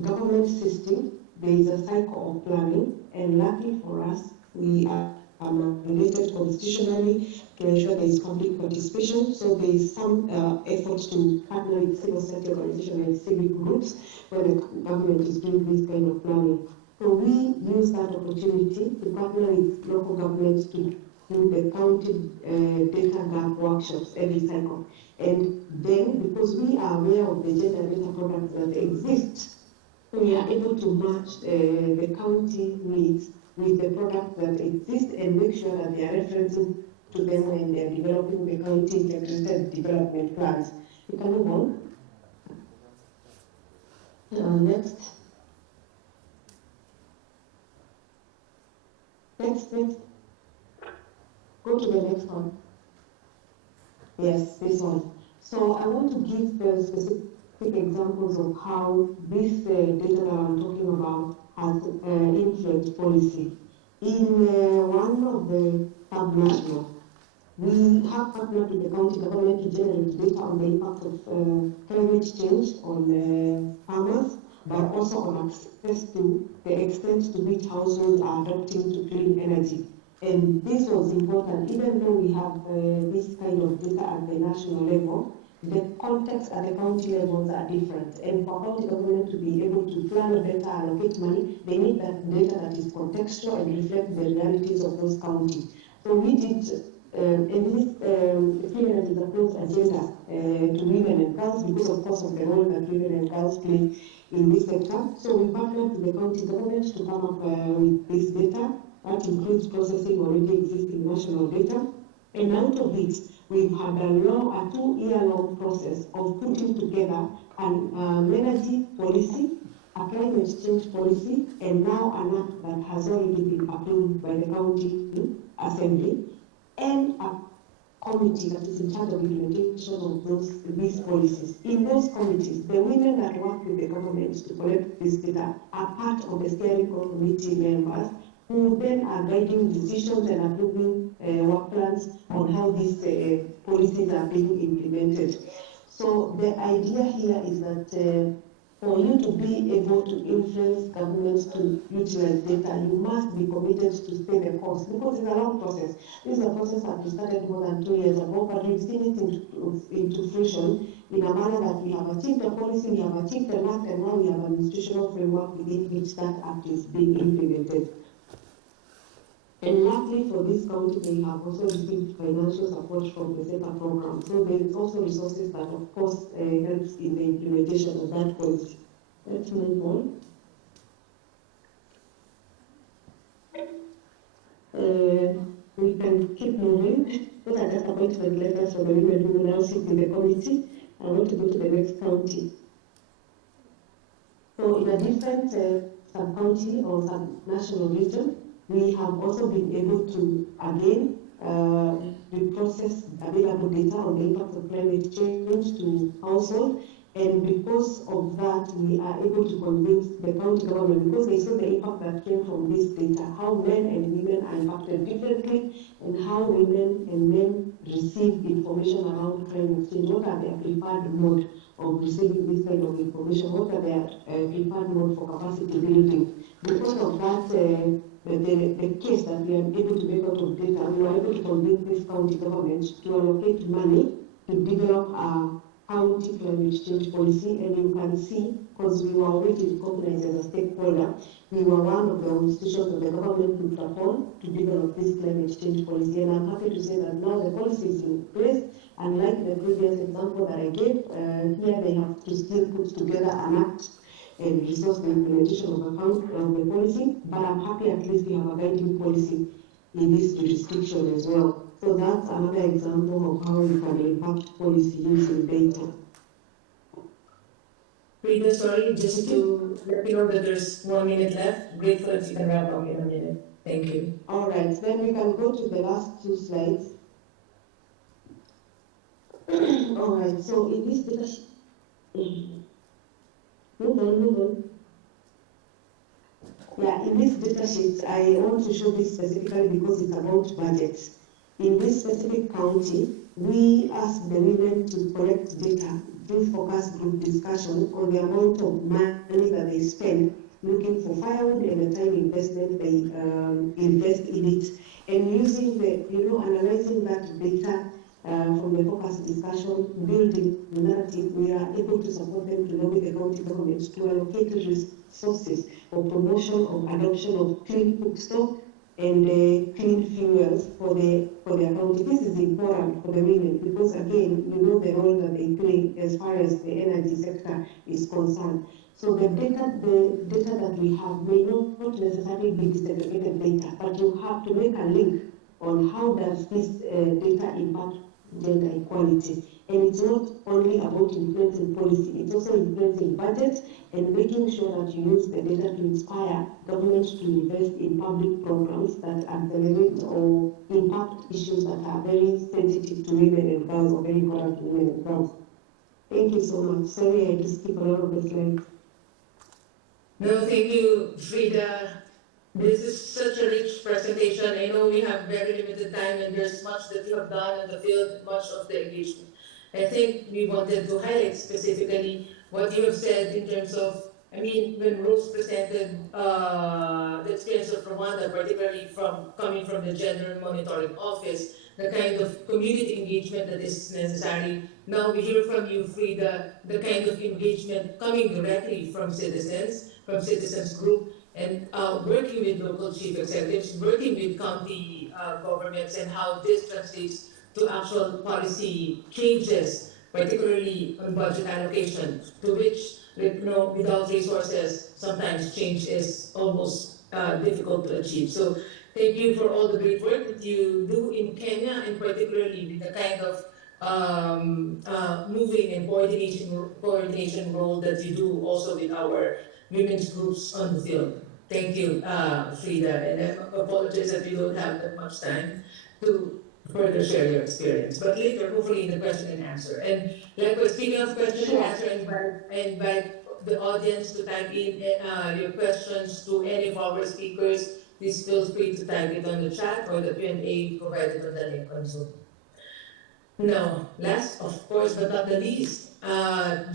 government system, there is a cycle of planning, and luckily for us, we are mandated constitutionally to ensure there is public participation. So there is some effort to partner with civil society organizations and civic groups when the government is doing this kind of planning. So we use that opportunity to partner with local governments to do the county data gap workshops every cycle. And then, because we are aware of the gender data products that exist, So we are able to match the county needs with the products that exist and make sure that they are referencing to them when they are developing the county integrated development plans. You can move on. Next. Next. Go to the next one. Yes, this one. So I want to give specific examples of how this data that I'm talking about has influenced policy. In one of the sub-national, we have partnered with the county government to generate data on the impact of climate change on farmers, but also on access to the extent to which households are adopting to clean energy. And this was important, even though we have this kind of data at the national level, the context at the county levels are different. And for county government to be able to plan better, allocate money, they need that data that is contextual and reflect the realities of those counties. So we did, and this female is approach agenda to women and girls because of course of the role that women and girls play in this sector. So we partnered with the county government to come up with this data. That includes processing already existing national data. And out of it, we've had a 2-year-long process of putting together an energy policy, a climate change policy, and now an act that has already been approved by the county assembly, and a committee that is in charge of implementation of these policies. In those committees, the women that work with the government to collect this data are part of the steering committee members, who then are guiding decisions and approving work plans on how these policies are being implemented. So the idea here is that for you to be able to influence governments to utilize data, you must be committed to stay the course, because it's a long process. This is a process that we started more than 2 years ago, but we've seen it into fruition in a manner that we have achieved the policy, we have achieved the act, and now we have an institutional framework within which that act is being implemented. And lastly, for this county, they have also received financial support from the SEPA program. So there is also resources that, of course, helps in the implementation of that policy. Let's move on. We can keep moving. Those are just appointment letters for the women who will now sit in the committee. I want to go to the next county. So in a different sub-county or sub-national region, we have also been able to, again, reprocess available data on the impact of climate change to households. And because of that, we are able to convince the county government, because they saw the impact that came from this data, how men and women are impacted differently, and how women and men receive information around climate change. What are their preferred mode of receiving this kind of information? What are their preferred mode for capacity building? Because of that, the case that we are able to make out of data, we were able to convince this county government to allocate money to develop a county climate change policy. And you can see, because we were already recognized as a stakeholder, we were one of the institutions that the government looked upon to develop this climate change policy. And I'm happy to say that now the policy is in place. And like the previous example that I gave, here they have to still put together an act and resource the implementation of the policy, but I'm happy at least we have a guiding policy in this jurisdiction as well. So that's another example of how we can impact policy using data. Rita, sorry, just to let you know that there's 1 minute left. Grateful if you can wrap up in a minute. Thank you. All right, then we can go to the last 2 slides. All right, so in this data, move on. Yeah, in this data sheet, I want to show this specifically because it's about budgets. In this specific county, we asked the women to collect data, do focus group discussion on the amount of money that they spend looking for firewood and the time investment they invest in it. And using the, analyzing that data from the focus discussion, building the narrative, we are able to support them to lobby the county government to allocate resources for promotion of adoption of clean cookstop and clean fuels for their county. This is important for the women because, again, the role that they play as far as the energy sector is concerned. So the data that we have may not necessarily be disaggregated data, but you have to make a link on how does this data impact gender equality. And it's not only about influencing policy, it's also influencing budget and making sure that you use the data to inspire government to invest in public programs that accelerate or impact issues that are very sensitive to women and girls or very important to women and girls. Thank you so much. Sorry I had to skip a lot of the slides. No, thank you, Frida. This is such a rich presentation. I know we have very limited time and there's much that you have done in the field, much of the engagement. I think we wanted to highlight specifically what you have said in terms of, I mean, when Rose presented the experience of Rwanda, particularly coming from the Gender Monitoring Office, the kind of community engagement that is necessary. Now we hear from you, Frida, the kind of engagement coming directly from citizens group, and working with local chief executives, working with county governments, and how this translates to actual policy changes, particularly on budget allocation, to which, without resources, sometimes change is almost difficult to achieve. So thank you for all the great work that you do in Kenya, and particularly with the kind of moving and coordination role that you do also with our women's groups on the field. Thank you, Frida, and I apologize that we don't have that much time to further share your experience, but later, hopefully in the question and answer. And likewise, speaking of question and answer, I invite the audience to type in your questions to any of our speakers. Please feel free to type it on the chat or the Q&A provided on the link on Zoom. Now, last, of course, but not the least,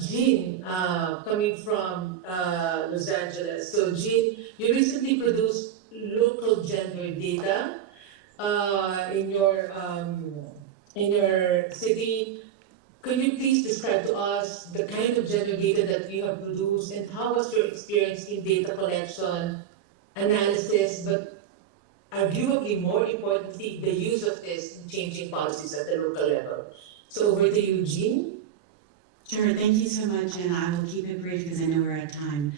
Jean, coming from Los Angeles. So Jean, you recently produced local gender data in your city. Can you please describe to us the kind of gender data that you have produced and how was your experience in data collection, analysis, but arguably more importantly, the use of this in changing policies at the local level? So over to you, Jean. Sure, thank you so much, and I will keep it brief because I know we're at time.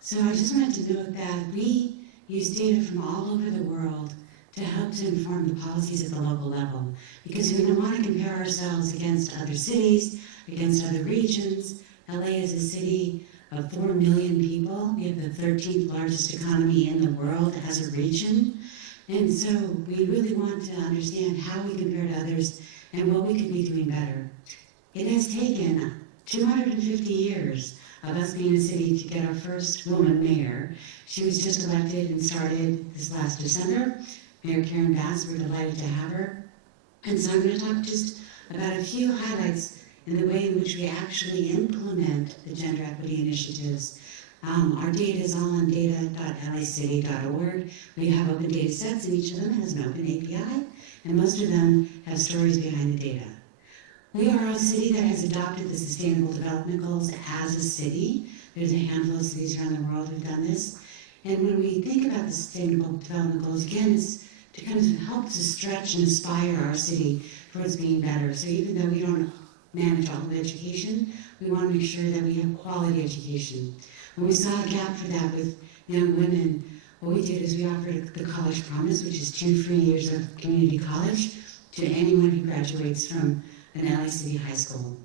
So I just wanted to note that we use data from all over the world to help to inform the policies at the local level. Because we don't want to compare ourselves against other cities, against other regions. LA is a city of 4 million people. We have the 13th largest economy in the world as a region. And so we really want to understand how we compare to others and what we could be doing better. It has taken 250 years of us being a city to get our first woman mayor. She was just elected and started this last December. Mayor Karen Bass, we're delighted to have her. And so I'm going to talk just about a few highlights in the way in which we actually implement the gender equity initiatives. Our data is all on data.lacity.org. We have open data sets, and each of them has an open API, and most of them have stories behind the data. We are a city that has adopted the Sustainable Development Goals as a city. There's a handful of cities around the world who've done this. And when we think about the Sustainable Development Goals, again, it's to kind of help to stretch and aspire our city towards being better. So even though we don't manage all of education, we want to make sure that we have quality education. When we saw a gap for that with young women, what we did is we offered the College Promise, which is 2 free years of community college to anyone who graduates from an LA City high school,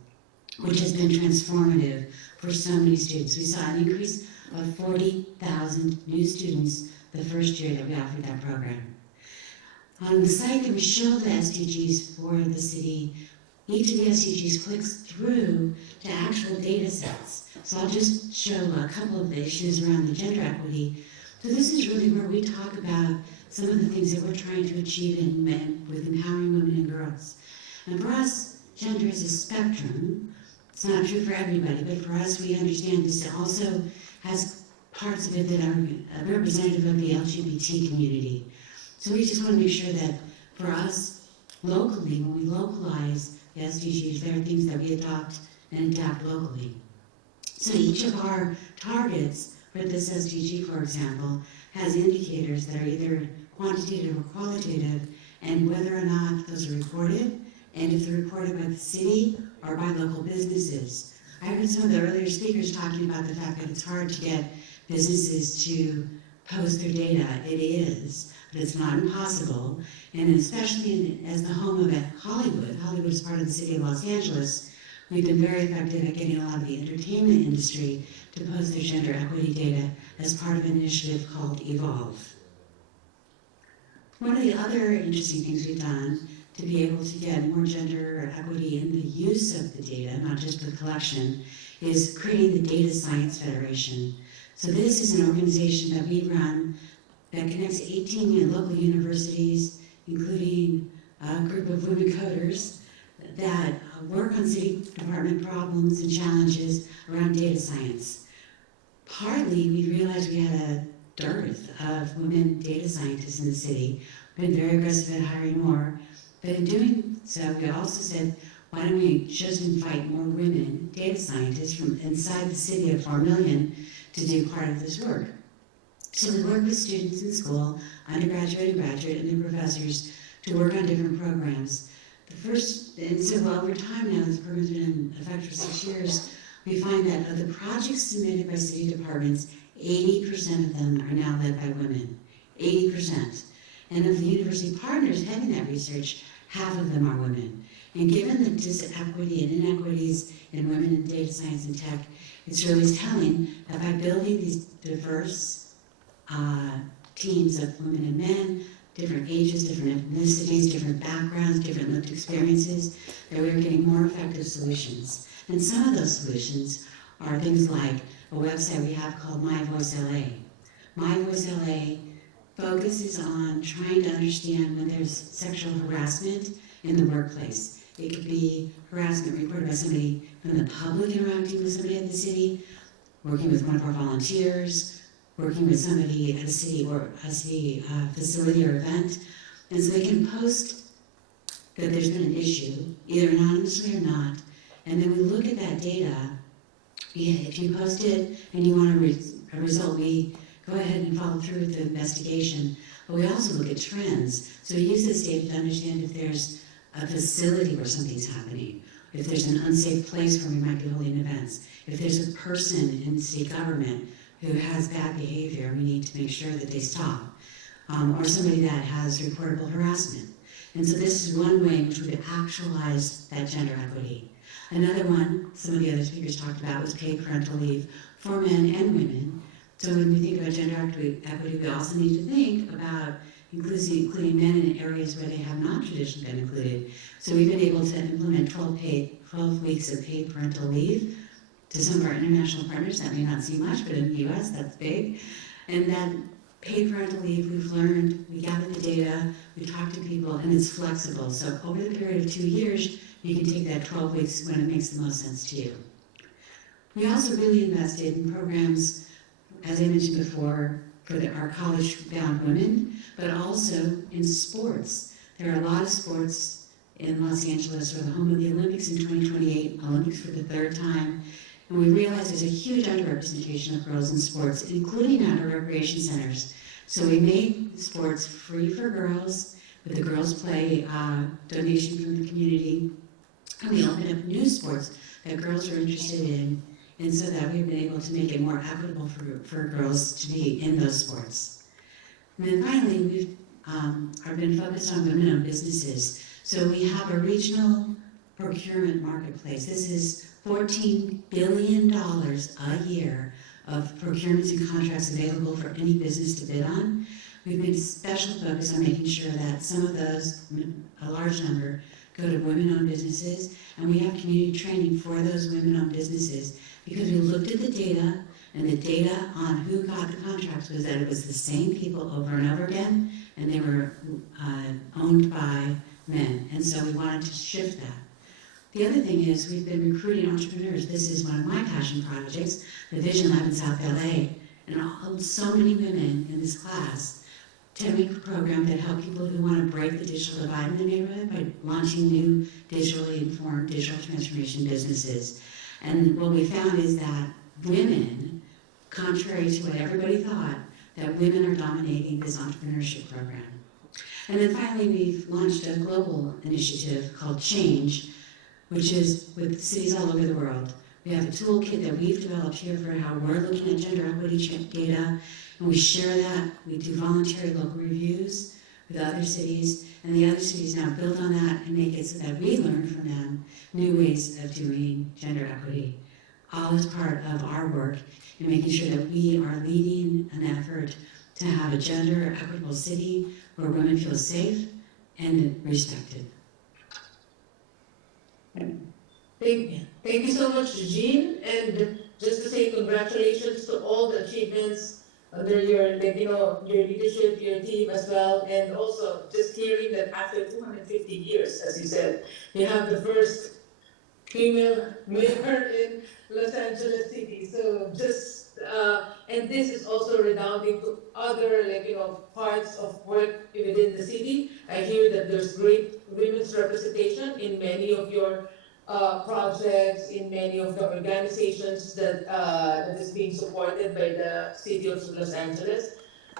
which has been transformative for so many students. We saw an increase of 40,000 new students the first year that we offered that program. On the site that we show the SDGs for the city, each of the SDGs clicks through to actual data sets. So I'll just show a couple of the issues around the gender equity. So this is really where we talk about some of the things that we're trying to achieve in men with empowering women and girls. And for us, gender is a spectrum. It's not true for everybody, but for us, we understand this also has parts of it that are representative of the LGBT community. So we just want to make sure that for us, locally, when we localize the SDGs, there are things that we adopt and adapt locally. So each of our targets for this SDG, for example, has indicators that are either quantitative or qualitative, and whether or not those are reported, and if they're reported by the city or by local businesses. I heard some of the earlier speakers talking about the fact that it's hard to get businesses to post their data. It is, but it's not impossible. And especially as the home of Hollywood, Hollywood is part of the city of Los Angeles, we've been very effective at getting a lot of the entertainment industry to post their gender equity data as part of an initiative called Evolve. One of the other interesting things we've done to be able to get more gender equity in the use of the data, not just the collection, is creating the Data Science Federation. So this is an organization that we run that connects 18 local universities, including a group of women coders that work on city department problems and challenges around data science. Partly, we realized we had a dearth of women data scientists in the city. We've been very aggressive at hiring more. But in doing so, we also said, why don't we just invite more women data scientists from inside the city of 4 million to do part of this work. So we work with students in school, undergraduate and graduate, and their professors to work on different programs. And so over time now, this program's been in effect for 6 years, we find that of the projects submitted by city departments, 80% of them are now led by women, 80%. And of the university partners heading that research, half of them are women. And given the disequity and inequities in women in data science and tech, it's really telling that by building these diverse teams of women and men, different ages, different ethnicities, different backgrounds, different lived experiences, that we're getting more effective solutions. And some of those solutions are things like a website we have called My Voice LA. My Voice LA focuses on trying to understand when there's sexual harassment in the workplace. It could be harassment reported by somebody from the public interacting with somebody at the city, working with one of our volunteers, working with somebody at a city or a city facility or event. And so they can post that there's been an issue, either anonymously or not, and then we look at that data. If you post it and you want a result, we go ahead and follow through with the investigation. But we also look at trends. So we use this data to understand if there's a facility where something's happening, if there's an unsafe place where we might be holding events, if there's a person in city government who has bad behavior, we need to make sure that they stop, or somebody that has reportable harassment. And so this is one way in which we could actualize that gender equity. Another one, some of the other speakers talked about, was paid parental leave for men and women. So when we think about gender equity, we also need to think about including men in areas where they have not traditionally been included. So we've been able to implement 12 weeks of paid parental leave. To some of our international partners, that may not seem much, but in the US, that's big. And then paid parental leave, we've learned, we gather the data, we talk to people, and it's flexible. So over the period of 2 years, you can take that 12 weeks when it makes the most sense to you. We also really invested in programs, as I mentioned before, for our college-bound women, but also in sports. There are a lot of sports in Los Angeles. We're the home of the Olympics in 2028, Olympics for the 3rd time. And we realize there's a huge underrepresentation of girls in sports, including at our recreation centers. So we made sports free for girls, with the girls play donation from the community. And we opened up new sports that girls are interested in, and so that we've been able to make it more equitable for girls to be in those sports. And then finally, we've been focused on women-owned businesses. So we have a regional procurement marketplace. This is $14 billion a year of procurements and contracts available for any business to bid on. We've been special focus on making sure that some of those, a large number, go to women-owned businesses, and we have community training for those women-owned businesses because we looked at the data, and the data on who got the contracts was that it was the same people over and over again, and they were owned by men, and so we wanted to shift that. The other thing is we've been recruiting entrepreneurs. This is one of my passion projects, the Vision Lab in South LA, and so many women in this class. 10-week program that help people who want to break the digital divide in the neighborhood by launching new digitally informed digital transformation businesses. And what we found is that women, contrary to what everybody thought, that women are dominating this entrepreneurship program. And then finally, we've launched a global initiative called Change, which is with cities all over the world, We have a toolkit that we've developed here for how we're looking at gender equity data, and we share that. We do voluntary local reviews with other cities, and the other cities now build on that and make it so that we learn from them new ways of doing gender equity. All is part of our work in making sure that we are leading an effort to have a gender equitable city where women feel safe and respected. Thank you so much, Jean, and just to say congratulations to all the achievements under your leadership, your team as well, and also just hearing that after 250 years, as you said, you have the first female mayor in Los Angeles City. So just, and this is also redounding to other, parts of work within the city. I hear that there's great women's representation in many of your projects, in many of the organizations that is being supported by the city of Los Angeles.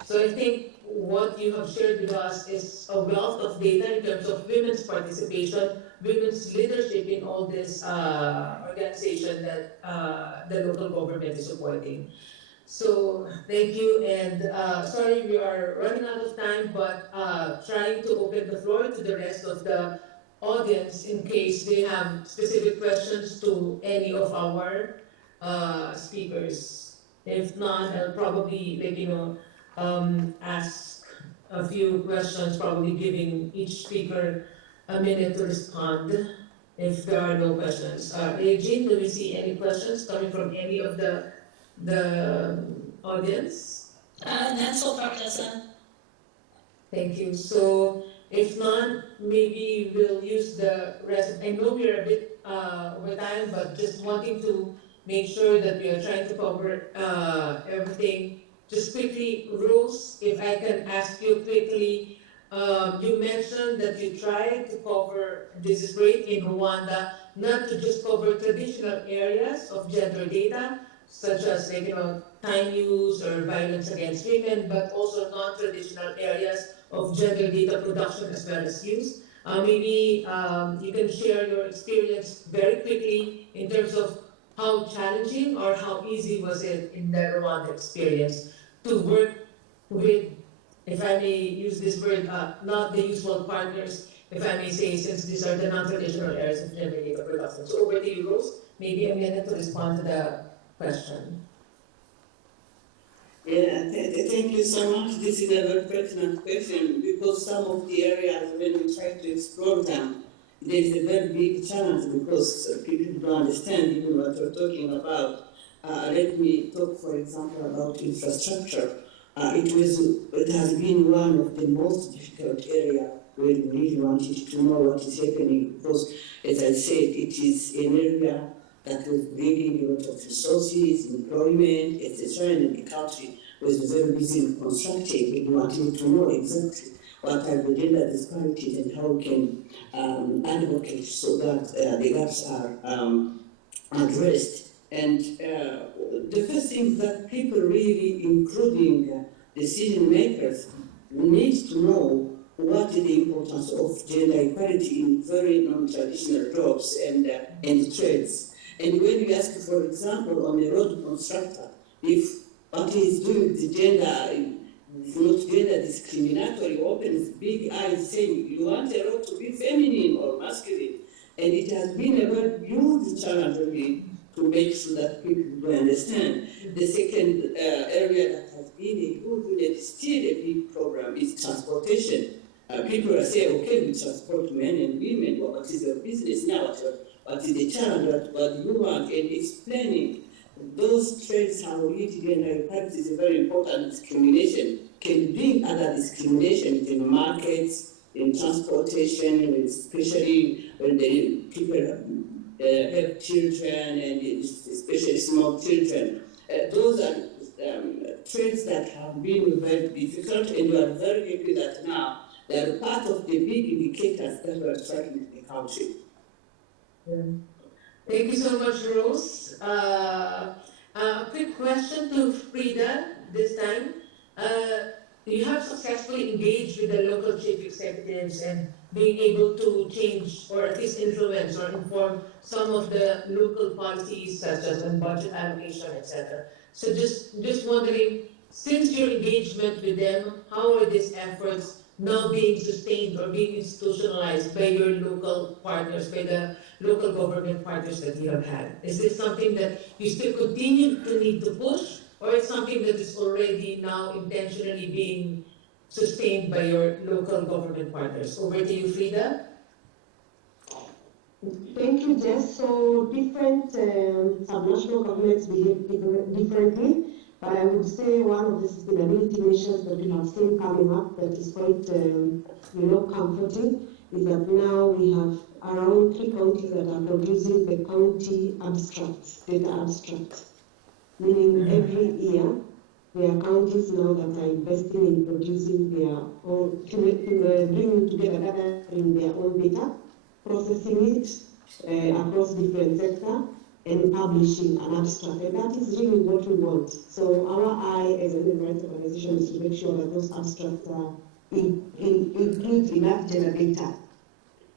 So I think what you have shared with us is a wealth of data in terms of women's participation, women's leadership in all this organization that the local government is supporting. So thank you, and sorry we are running out of time, but trying to open the floor to the rest of the audience in case they have specific questions to any of our speakers. If not, I'll probably ask a few questions, probably giving each speaker a minute to respond if there are no questions. Jean, do we see any questions coming from any of the audience? Not so far, Tessa. Thank you. So if not, maybe we'll use the rest. I know we're a bit over time, but just wanting to make sure that we are trying to cover everything. Just quickly, Rose, if I can ask you quickly, you mentioned that you tried to cover, this is great, in Rwanda, not to just cover traditional areas of gender data, such as time use or violence against women, but also non-traditional areas of gender data production as well as use. Maybe you can share your experience very quickly in terms of how challenging or how easy was it in the Rwanda experience to work with, if I may use this word, not the usual partners, if I may say, since these are the non-traditional areas of gender data production. So over to you, Rose. Maybe a minute to respond to the question. Yeah, thank you so much. This is a very pertinent question because some of the areas, when we try to explore them, there is a very big challenge because people don't understand even what we're talking about. Let me talk, for example, about infrastructure. It has been one of the most difficult areas where we really wanted to know what is happening because, as I said, it is an area that was bringing a lot of resources, employment, etc. And the country was very busy in constructing. We wanted to know exactly what are the gender disparities and how we can advocate so that the gaps are addressed. And the first thing that people really, including decision makers, need to know what is the importance of gender equality in very non-traditional jobs and trades. And when you ask, for example, on a road constructor, if what he's doing the gender is not gender discriminatory, opens big eyes saying, you want a road to be feminine or masculine. And it has been a very huge challenge really to make sure that people do understand. The second area that has been a huge, and still a big problem is transportation. People are saying, okay, we transport men and women, but what is your business now? What is the challenge, what do you want? And explaining those trends, how really gender equality is a very important discrimination, can bring other discrimination in markets, in transportation, especially when the people have children, and especially small children. Those are trends that have been very difficult, and we are very happy that now they are part of the big indicators that we are tracking in the country. Yeah. Thank you so much, Rose. A quick question to Frida this time. You have successfully engaged with the local chief executives and being able to change or at least influence or inform some of the local policies such as on budget allocation, etc. So just wondering, since your engagement with them, how are these efforts now being sustained or being institutionalized by your local partners, by the local government partners that you have had? Is this something that you still continue to need to push, or is something that is already now intentionally being sustained by your local government partners? Over to you, Frida. Thank you, Jess. So different subnational governments behave differently, but I would say one of the sustainability measures that we have seen coming up that is quite, comforting is that now we have around 3 counties that are producing the county abstracts, data abstracts, meaning every year there are counties now that are investing in producing their own, bringing together, gathering their own data, processing it across different sectors, and publishing an abstract. And that is really what we want. So our eye as an human rights organization is to make sure that those abstracts include enough gender data.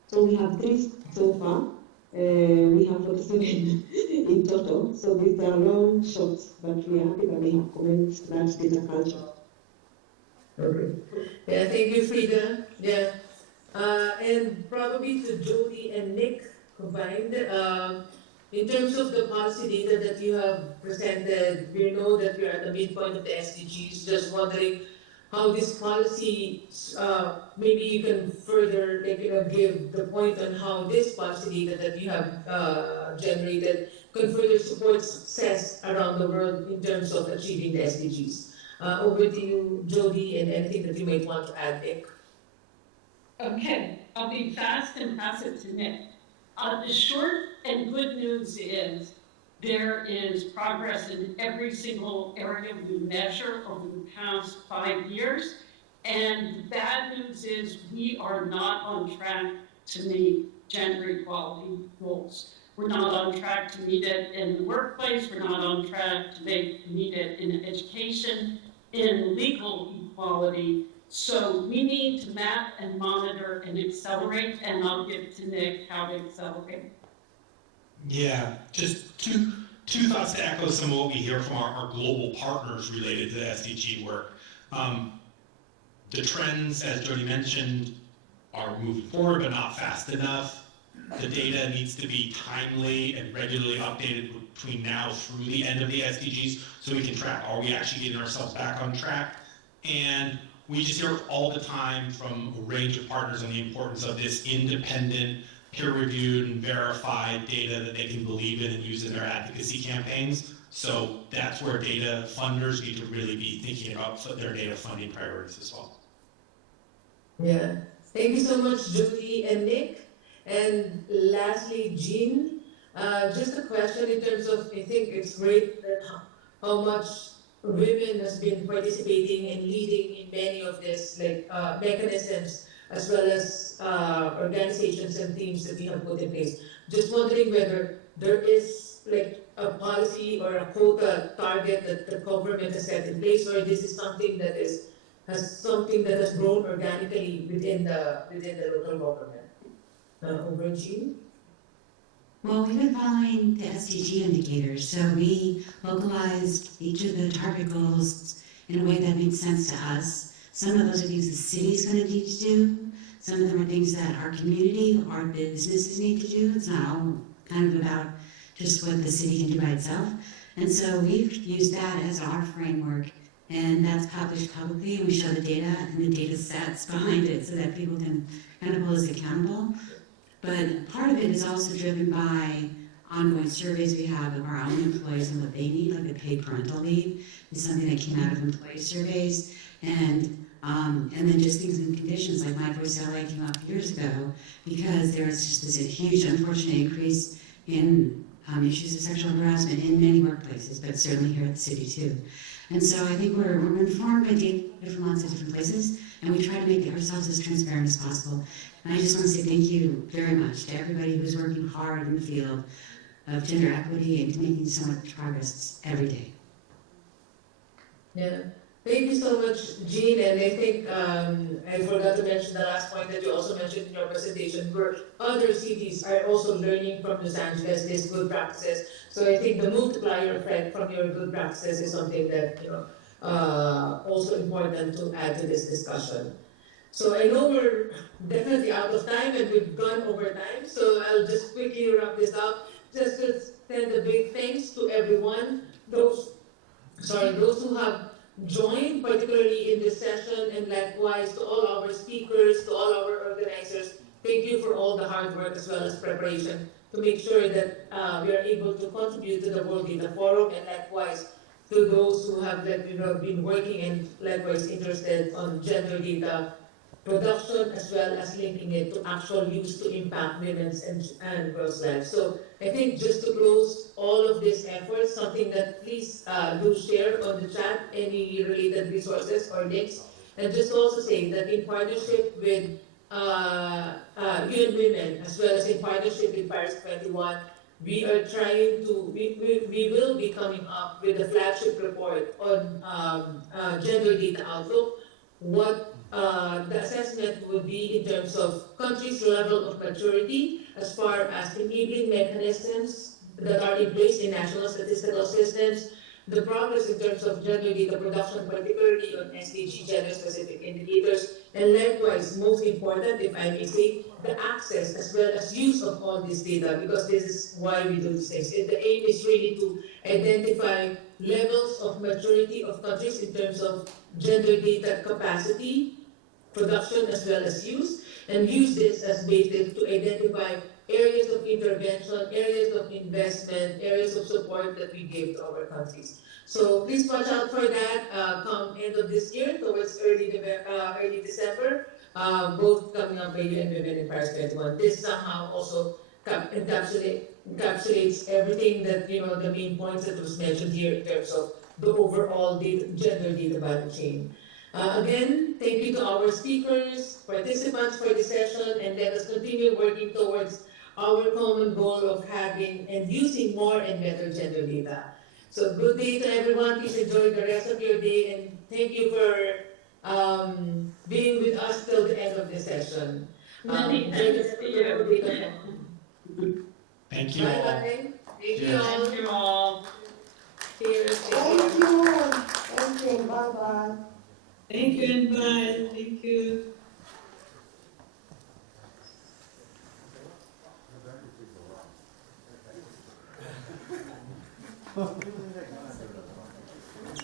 So we have 3 so far. We have 47 in total. So these are long shots, but we are happy that they have commenced that data culture. Okay. Yeah, thank you, Frida. Yeah. And probably to Jody and Nick combined, in terms of the policy data that you have presented, we know that we are at the midpoint of the SDGs. Just wondering how this policy, maybe you can further, give the point on how this policy data that you have generated can further support success around the world in terms of achieving the SDGs. Over to you, Jody, and anything that you might want to add, Nick. Okay, I'll be fast and pass it to Nick. The short and good news is there is progress in every single area we measure over the past 5 years. And the bad news is we are not on track to meet gender equality goals. We're not on track to meet it in the workplace. We're not on track to meet it in education, in legal equality. So we need to map and monitor and accelerate, and I'll give to Nick how to accelerate. Yeah, just two thoughts to echo some of what we hear from our global partners related to the SDG work. The trends, as Jody mentioned, are moving forward, but not fast enough. The data needs to be timely and regularly updated between now through the end of the SDGs so we can track, are we actually getting ourselves back on track? And we just hear all the time from a range of partners on the importance of this independent, peer-reviewed and verified data that they can believe in and use in their advocacy campaigns. So that's where data funders need to really be thinking about their data funding priorities as well. Yeah, thank you so much, Jody and Nick. And lastly, Jean, just a question in terms of, I think it's great that how much women has been participating and leading in many of these mechanisms, as well as organizations and teams that you have put in place. Just wondering whether there is a policy or a quota target that the government has set in place, or this is something that has grown organically within the local government. Over Jean. Well, we've been following the SDG indicators, so we localized each of the target goals in a way that made sense to us. Some of those are things the city is going to need to do. Some of them are things that our community, our businesses need to do. It's not all kind of about just what the city can do by itself. And so we've used that as our framework, and that's published publicly, and we show the data and the data sets behind it so that people can kind of hold us accountable. But part of it is also driven by ongoing surveys we have of our own employees and what they need, like the paid parental leave is something that came out of employee surveys, and then just things and conditions like My Voice LA came up years ago because there was just this huge unfortunate increase in issues of sexual harassment in many workplaces, but certainly here at the city too. And so I think we're informed by data from lots of different places, and we try to make ourselves as transparent as possible. And I just want to say thank you very much to everybody who's working hard in the field of gender equity and making so much progress every day. Yeah, Thank you so much, Jean, and I think I forgot to mention the last point that you also mentioned in your presentation, where other cities are also learning from Los Angeles these good practices. So I think the multiplier effect from your good practices is something that also important to add to this discussion. So I know we're definitely out of time and we've gone over time, so I'll just quickly wrap this up. Just to send a big thanks to everyone, those who have joined, particularly in this session, and likewise to all our speakers, to all our organizers. Thank you for all the hard work as well as preparation to make sure that we are able to contribute to the World Data Forum, and likewise to those who have been working and likewise interested on gender data production as well as linking it to actual use to impact women's and girls' lives. So I think just to close all of this effort, something that please do share on the chat any related resources or links, and just also say that in partnership with UN Women as well as in partnership with Paris 21, we are trying to, we will be coming up with a flagship report on gender data outlook, what the assessment would be in terms of countries' level of maturity as far as enabling mechanisms that are in place in national statistical systems, the progress in terms of gender data production, particularly on SDG gender-specific indicators, and likewise, most important, if I may say, the access as well as use of all this data, because this is why we do these things. The aim is really to identify levels of maturity of countries in terms of gender data capacity, production as well as use, and use this as basis to identify areas of intervention, areas of investment, areas of support that we give to our countries. So please watch out for that come end of this year towards early December, both coming up by UN Women in Paris 21. This somehow also encapsulates everything that, the main points that was mentioned here in terms of the overall gender data value chain. Again, thank you to our speakers, participants for this session, and let us continue working towards our common goal of having and using more and better gender data. So good day to everyone. Please enjoy the rest of your day, and thank you for being with us till the end of the session. Many thanks to you. Thank you all. Bye-bye. Thank you Cheers. all. Thank you all. Cheers. Thank you. Thank you. Bye-bye. Thank you and bye. Thank you.